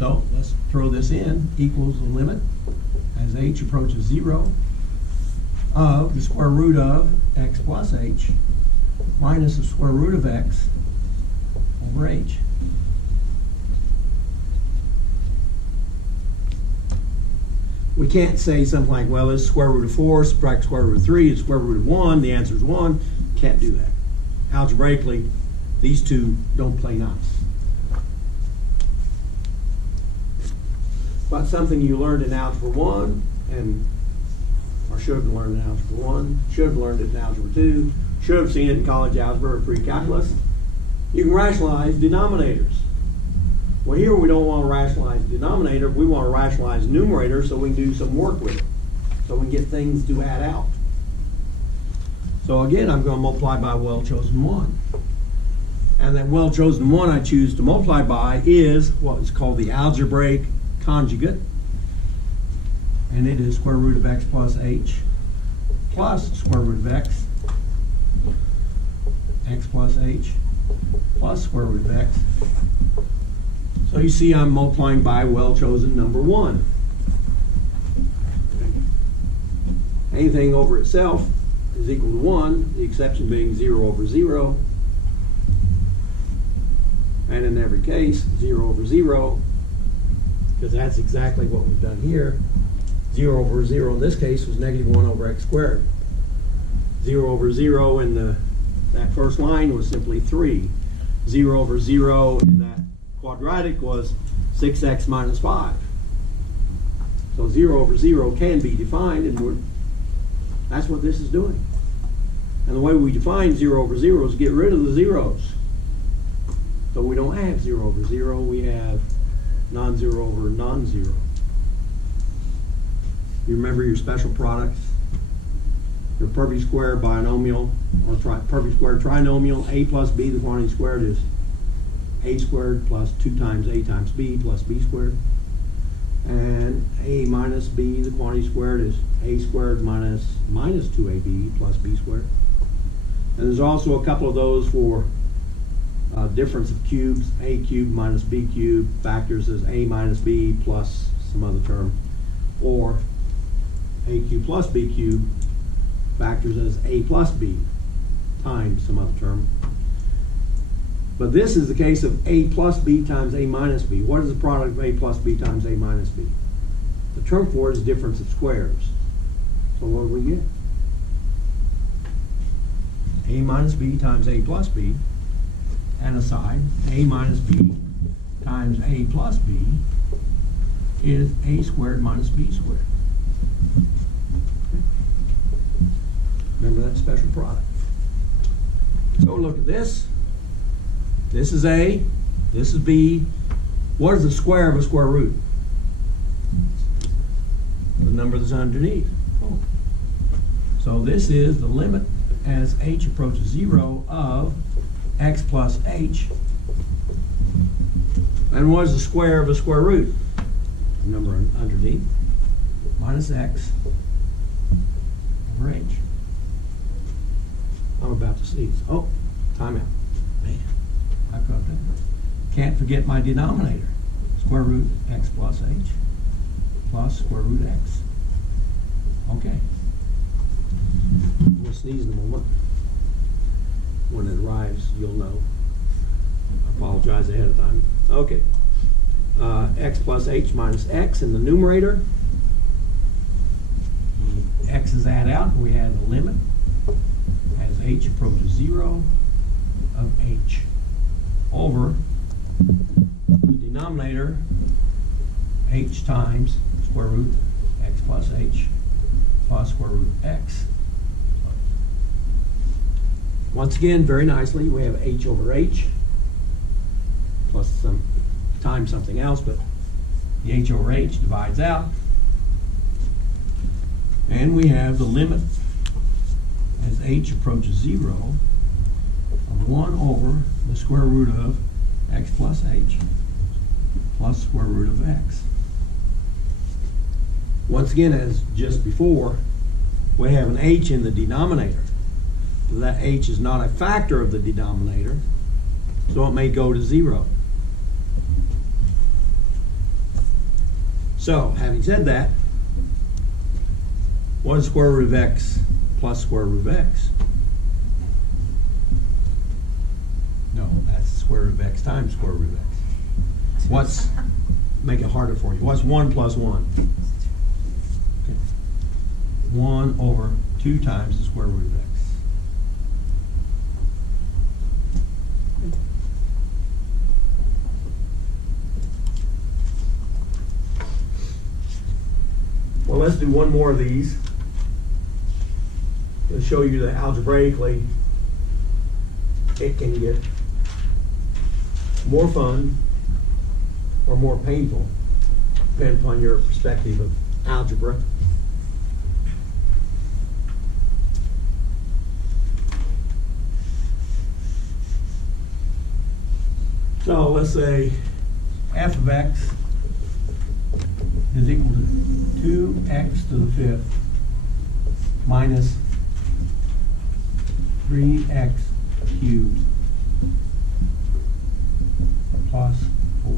So let's throw this in, equals the limit as h approaches 0 of the square root of x plus h minus the square root of x over h. We can't say something like, well, this is square root of 4, subtract square root of 3, is square root of 1, the answer is 1. Can't do that. Algebraically, these two don't play nice. But something you learned in Algebra 1, or should have learned in Algebra 1, should have learned it in Algebra 2, should have seen it in college algebra or pre-calculus. You can rationalize denominators. Well, here we don't want to rationalize denominator, we want to rationalize numerator so we can do some work with it. So we can get things to add out. So again, I'm going to multiply by a well-chosen 1. And that well-chosen 1 I choose to multiply by is what is called the algebraic conjugate. And it is square root of x plus h plus square root of x plus h plus square root of x. So you see I'm multiplying by well-chosen number 1. Anything over itself is equal to 1, the exception being 0 over 0. And in every case, 0 over 0, because that's exactly what we've done here. 0 over 0 in this case was negative 1 over x squared. 0 over 0 in that first line was simply 3. 0 over 0 in that quadratic was 6x minus 5. So 0 over 0 can be defined, and that's what this is doing. And the way we define 0 over 0 is get rid of the zeros. So we don't have 0 over 0, we have non-zero over non-zero. You remember your special products? Your perfect square binomial, or perfect square trinomial, a plus b, the quantity squared, is a squared plus 2 times a times b plus b squared. And a minus b, the quantity squared, is a squared minus 2ab plus b squared. And there's also a couple of those for difference of cubes, a cubed minus b cubed, factors as a minus b plus some other term, or a cubed plus b cubed, factors as a plus b times some other term. But this is the case of a plus b times a minus b. What is the product of a plus b times a minus b? The term for it is difference of squares. So what do we get? A minus b times a plus b, and aside, a minus b times a plus b is a squared minus b squared. Remember that special product. So look at this. This is a, this is b. What is the square of a square root? The number that's underneath. Oh. So this is the limit as h approaches 0 of x plus h. And what is the square of a square root? The number underneath minus x over h. I'm about to sneeze. Oh, time out. Man, I caught that. Can't forget my denominator. Square root x plus h plus square root x. Okay. We'll sneeze in a moment. When it arrives, you'll know. I apologize ahead of time. Okay. X plus h minus x in the numerator. The x's add out, and we add the limit as h approaches 0 of h over the denominator, h times square root x plus h plus square root x. Once again, very nicely, we have h over h plus some times something else, but the h over h divides out. And we have the limit as h approaches 0 of 1 over the square root of x plus h plus square root of x. Once again, as just before, we have an h in the denominator. That h is not a factor of the denominator, so it may go to 0. So, having said that, what is square root of x plus square root of x? No, that's square root of x times square root of x. What's, make it harder for you, what's 1 plus 1? Okay. 1 over 2 times the square root of x. Well, let's do one more of these to show you that algebraically it can get more fun or more painful, depending upon your perspective of algebra. So let's say f of x is equal to 2x to the fifth minus 3x cubed plus 4.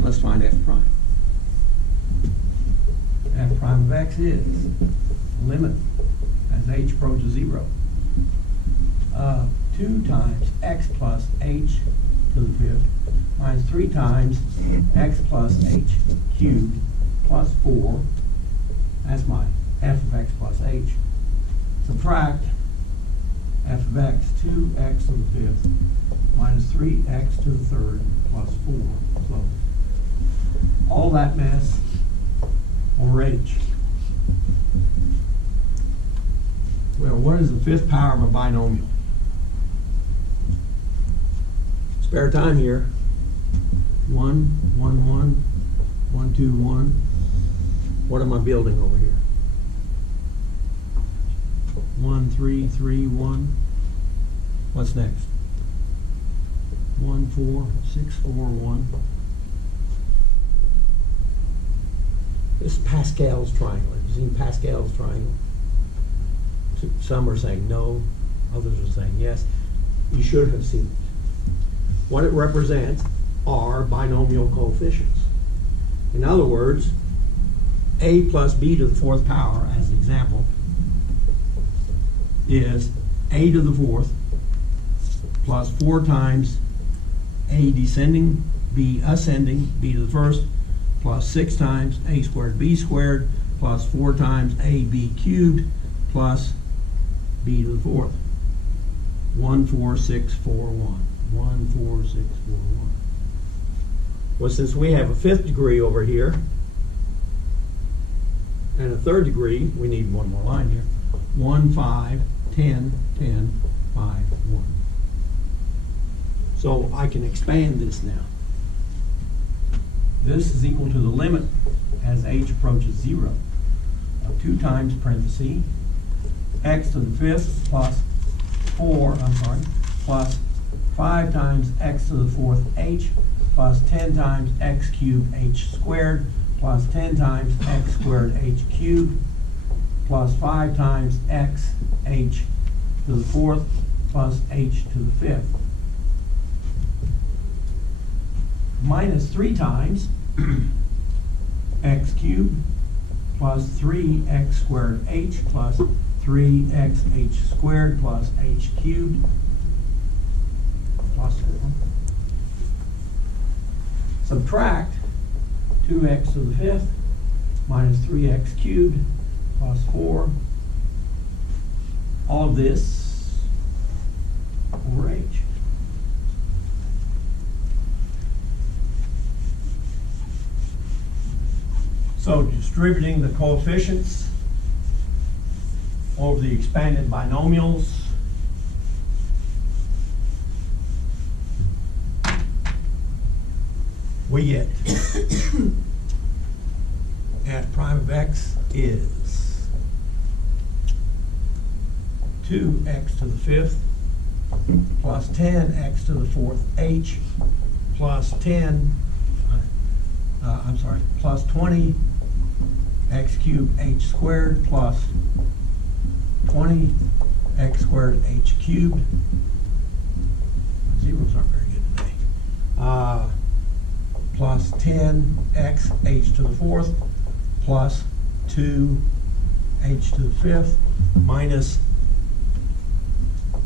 Let's find f prime. F prime of x is limit as h approaches 0. 2 times x plus h to the fifth minus 3 times x plus h cubed plus 4. That's my f of x plus h. Subtract f of x, 2x to the fifth minus 3x to the third plus 4. Close. All that mess over h. Well, what is the fifth power of a binomial? Spare time here. 1, 1, 1, 1, 2, 1. What am I building over here? 1, 3, 3, 1. What's next? 1, 4, 6, 4, 1. This is Pascal's triangle. Have you seen Pascal's triangle? Some are saying no, others are saying yes. You should have seen it. What it represents are binomial coefficients. In other words, a plus b to the fourth power, as an example, is a to the fourth plus 4 times a descending, b ascending, b to the first, plus 6 times a squared b squared, plus 4 times ab cubed, plus b to the fourth. 1, 4, 6, 4, 1. 1, 4, 6, 4, 1. Well, since we have a fifth degree over here and a third degree, we need one more line here. 1, 5, 10, 10, 5, 1. So I can expand this now. This is equal to the limit as h approaches 0 of 2 times parenthesis x to the fifth plus 5 times x to the fourth h plus 10 times x cubed h squared plus 10 times x squared h cubed plus 5 times x h to the fourth plus h to the fifth minus 3 times x cubed plus 3x squared h plus 3xh squared plus h cubed plus 4. Subtract 2x to the fifth minus 3x cubed plus 4. All of this over h. So distributing the coefficients over the expanded binomials, we get f prime of x is 2x to the fifth plus 10x to the fourth h plus plus 20 x cubed h squared plus 20 x squared h cubed is zeros aren't very good today. Plus 10x h to the fourth plus 2h to the fifth minus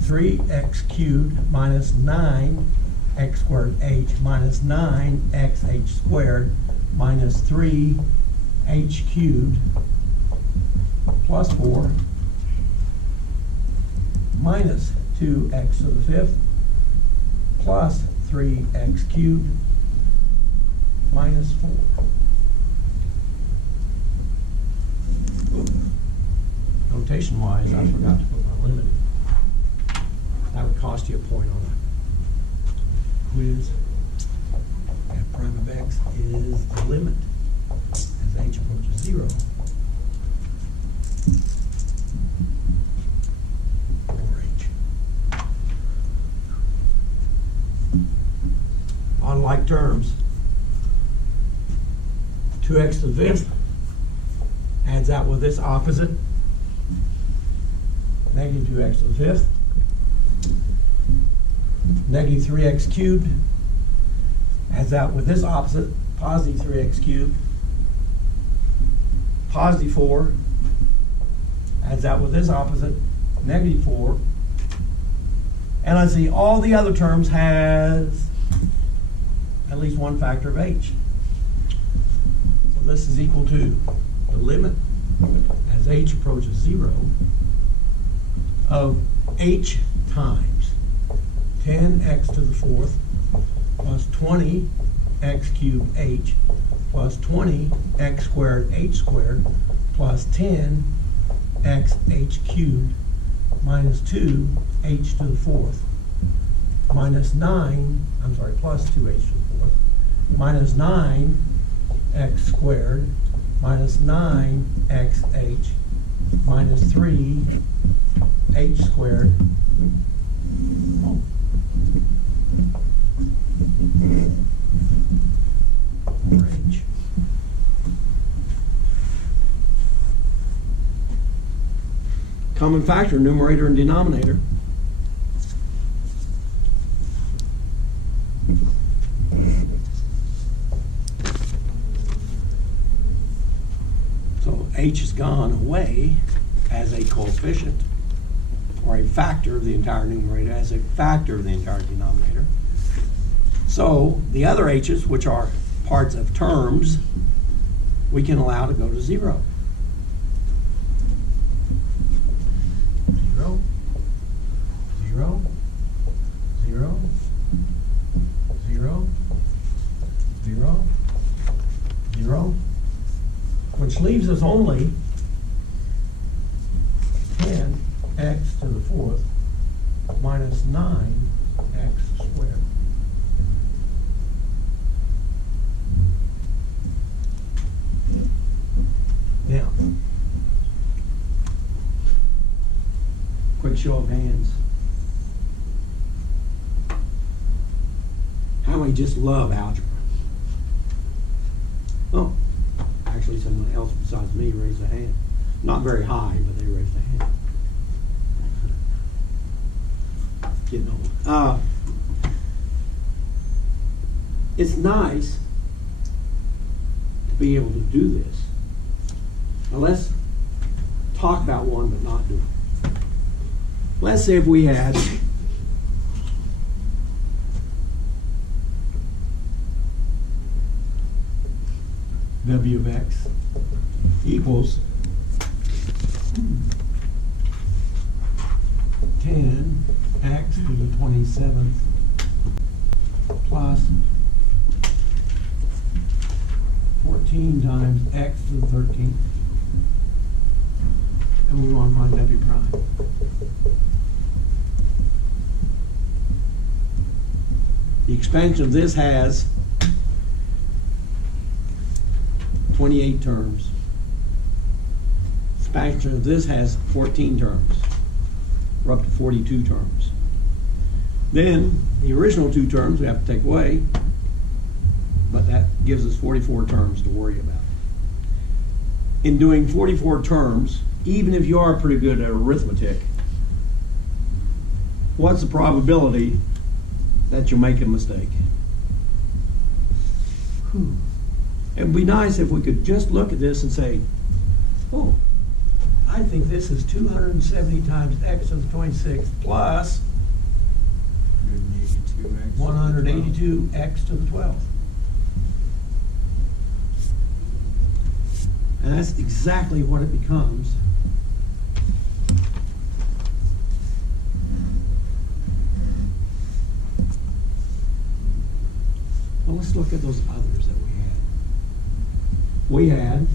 3x cubed minus 9x squared h minus 9xh squared minus 3h cubed plus 4 minus 2x to the fifth plus 3x cubed minus 4. Notation wise, I forgot to put my limit in. That would cost you a point on that quiz. F prime of x is the limit as h approaches 0 over h. On like terms, 2x to the fifth adds out with this opposite, negative 2x to the fifth. Negative 3x cubed adds out with this opposite, positive 3x cubed. Positive 4 adds out with this opposite, negative 4. And let's see, all the other terms has at least one factor of h. So this is equal to the limit as h approaches 0 of h times 10x to the fourth plus 20x cubed h plus 20x squared h squared plus 10x h cubed minus 2h to the fourth minus plus 2h to the fourth minus 9x squared minus 9xh minus 3h squared over h. Common factor, numerator and denominator. So h has gone away as a coefficient or a factor of the entire numerator, as a factor of the entire denominator. So the other h's, which are parts of terms, we can allow to go to 0. 0, 0, 0, 0, 0, 0, which leaves us only 10x to the fourth minus 9x squared. Now, quick show of hands. How many just love algebra? Oh, actually someone else besides me raised a hand. Not very high, but they raised a hand. Getting old. It's nice to be able to do this. Now let's talk about one but not do it. Let's say if we had w of x equals 10x to the 27th plus 14 times x to the 13th. And we want to find w prime. The expansion of this has 28 terms. Expansion of this has 14 terms. We're up to 42 terms. Then the original 2 terms we have to take away, but that gives us 44 terms to worry about. In doing 44 terms, even if you are pretty good at arithmetic, what's the probability that you're making a mistake. Whew. It'd be nice if we could just look at this and say, oh, I think this is 270 times x to the 26th plus 182x to the 12th. And that's exactly what it becomes. Well, let's look at those others that we had. We had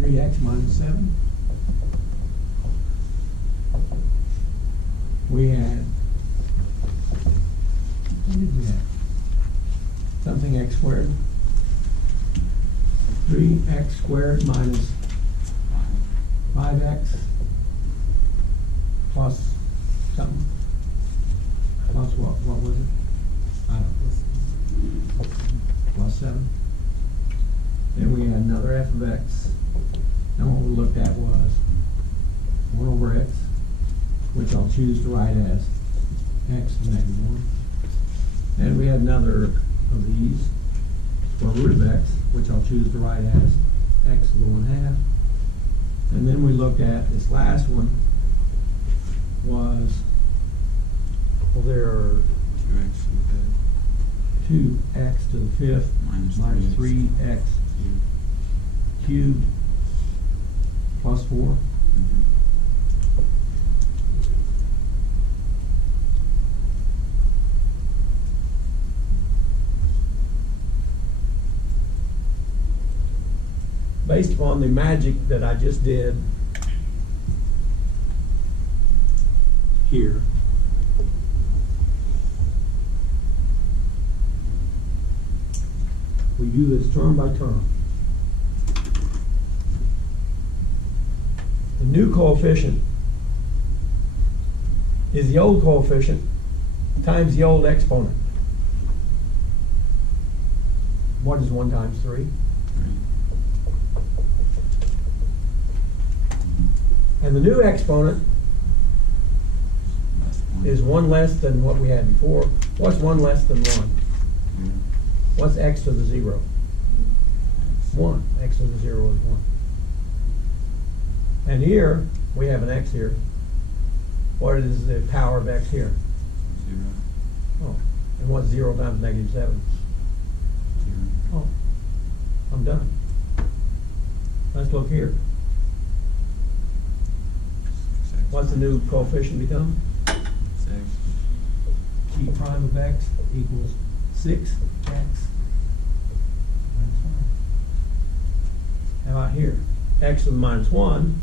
3x minus 7. We had, what did we have? Something x squared. 3x squared minus 5x plus something. Plus what? What was it? I don't know. Plus 7. Then we had another f of x. And what we looked at was 1 over x, which I'll choose to write as x to the negative 1. Then we had another of these, square root of x, which I'll choose to write as x to the 1/2. And then we looked at this last one was, Well, there are 2x to the 5th minus 3x cubed plus 4. based upon the magic that I just did here. We do this term by term. The new coefficient is the old coefficient times the old exponent. What is 1 times 3? And the new exponent is 1 less than what we had before. What's 1 less than 1? What's x to the 0? 1. X to the 0 is 1. And here, we have an x here. What is the power of x here? 0. Oh. And what's 0 times negative 7? 0. Oh. I'm done. Let's look here. What's the new coefficient become? 6. G prime of x equals 6x minus 5. How about here? X to the minus 1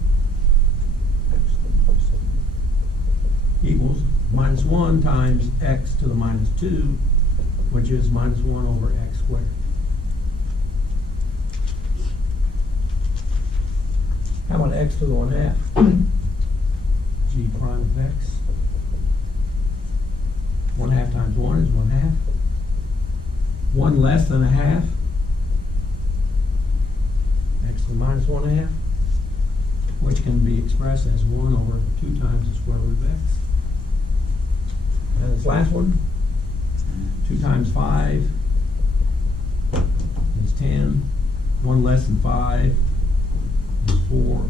equals minus 1 times x to the minus 2, which is minus 1 over x squared. How about x to the 1/2? G prime of x. 1/2 times 1 is 1/2. 1 less than 1/2. X to the minus 1/2, which can be expressed as 1 over 2 times the square root of x. And this last one, 2 times 5 is 10. 1 less than 5 is 4.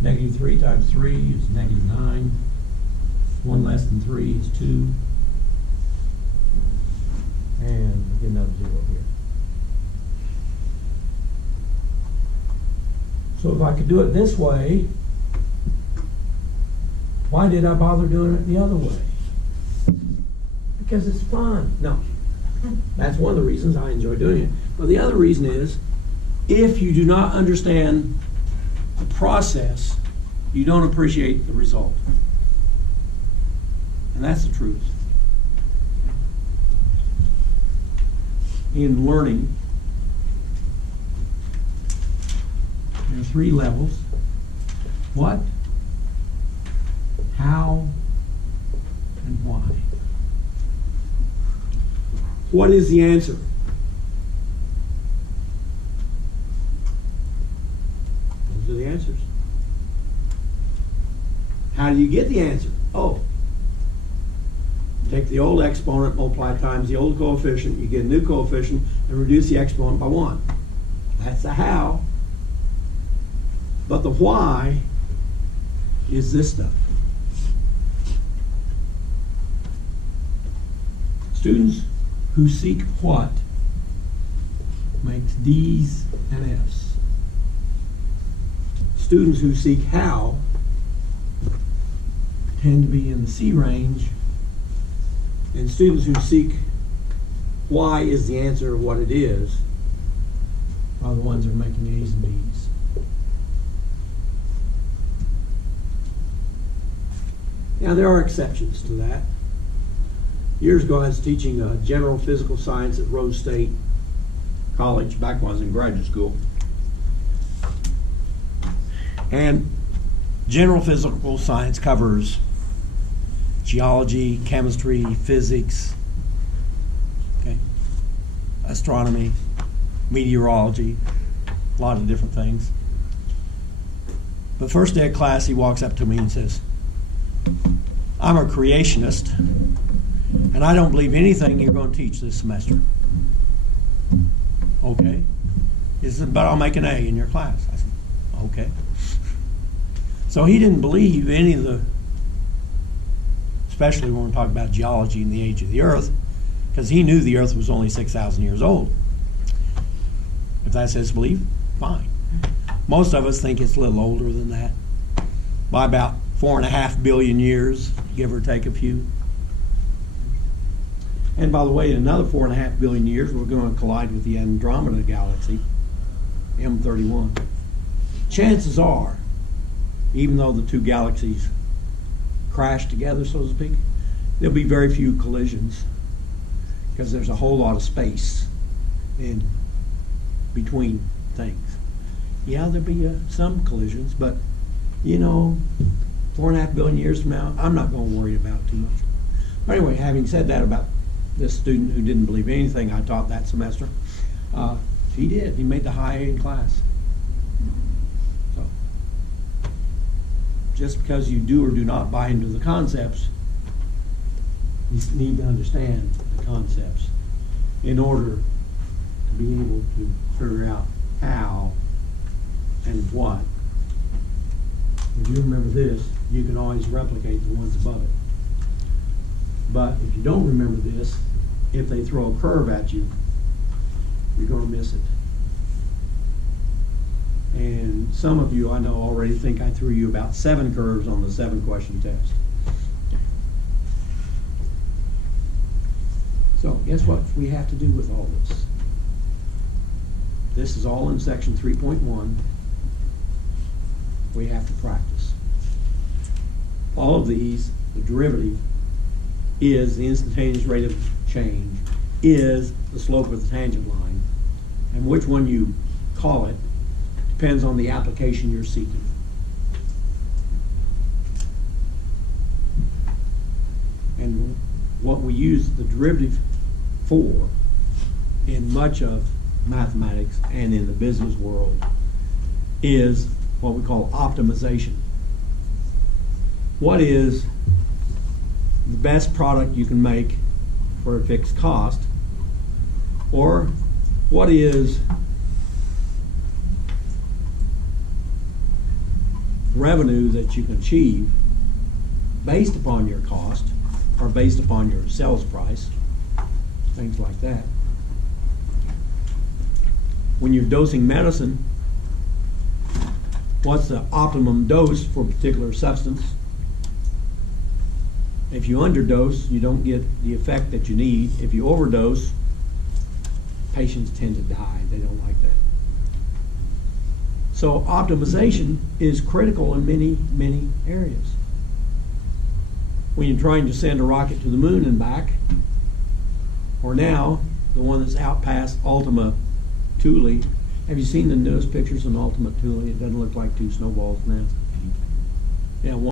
Negative 3 times 3 is negative 9. 1 less than 3 is 2. And get another 0 here. So if I could do it this way, why did I bother doing it the other way? Because it's fun. No. That's one of the reasons I enjoy doing it. But the other reason is, if you do not understand the process, you don't appreciate the result. And that's the truth. In learning, there are 3 levels. What, how, and why. What is the answer? Those are the answers. How do you get the answer? Oh, take the old exponent, multiply times the old coefficient, you get a new coefficient, and reduce the exponent by 1. That's the how. But the why is this stuff. Students who seek what makes D's and F's. Students who seek how tend to be in the C range, and students who seek why is the answer of what it is are the ones that are making A's and B's. Now there are exceptions to that. Years ago I was teaching general physical science at Rose State College, back when I was in graduate school. And general physical science covers geology, chemistry, physics, okay, astronomy, meteorology, a lot of different things. The first day of class, he walks up to me and says, I'm a creationist, and I don't believe anything you're going to teach this semester. Okay. He said, but I'll make an A in your class. I said, okay. So he didn't believe any of the, especially when we're talking about geology and the age of the Earth, because he knew the Earth was only 6,000 years old. If that's his belief, fine. Most of us think it's a little older than that, by about 4.5 billion years, give or take a few. And by the way, in another 4.5 billion years, we're going to collide with the Andromeda galaxy, M31. Chances are, even though the two galaxies crash together, so to speak, there'll be very few collisions because there's a whole lot of space in between things. Yeah, there'll be some collisions, but you know, 4.5 billion years from now, I'm not going to worry about it too much. But anyway, having said that about this student who didn't believe anything I taught that semester, he did. He made the high A in class. So, just because you do or do not buy into the concepts, you need to understand the concepts in order to be able to figure out how and what. If you remember this, you can always replicate the ones above it. But if you don't remember this, if they throw a curve at you, you're going to miss it. And some of you, I know, already think I threw you about 7 curves on the 7-question test. So guess what we have to do with all this? This is all in section 3.1. We have to practice. All of these, the derivative is the instantaneous rate of change, is the slope of the tangent line, and which one you call it depends on the application you're seeking. And what we use the derivative for in much of mathematics and in the business world is what we call optimization. What is the best product you can make for a fixed cost, or what is revenue that you can achieve based upon your cost or based upon your sales price, things like that. When you're dosing medicine, what's the optimum dose for a particular substance? If you underdose, you don't get the effect that you need. If you overdose, patients tend to die. They don't like that. So optimization is critical in many, many areas. When you're trying to send a rocket to the moon and back, or now, the one that's out past Ultima Thule. Have you seen the newest pictures on Ultima Thule? It doesn't look like 2 snowballs now. Yeah.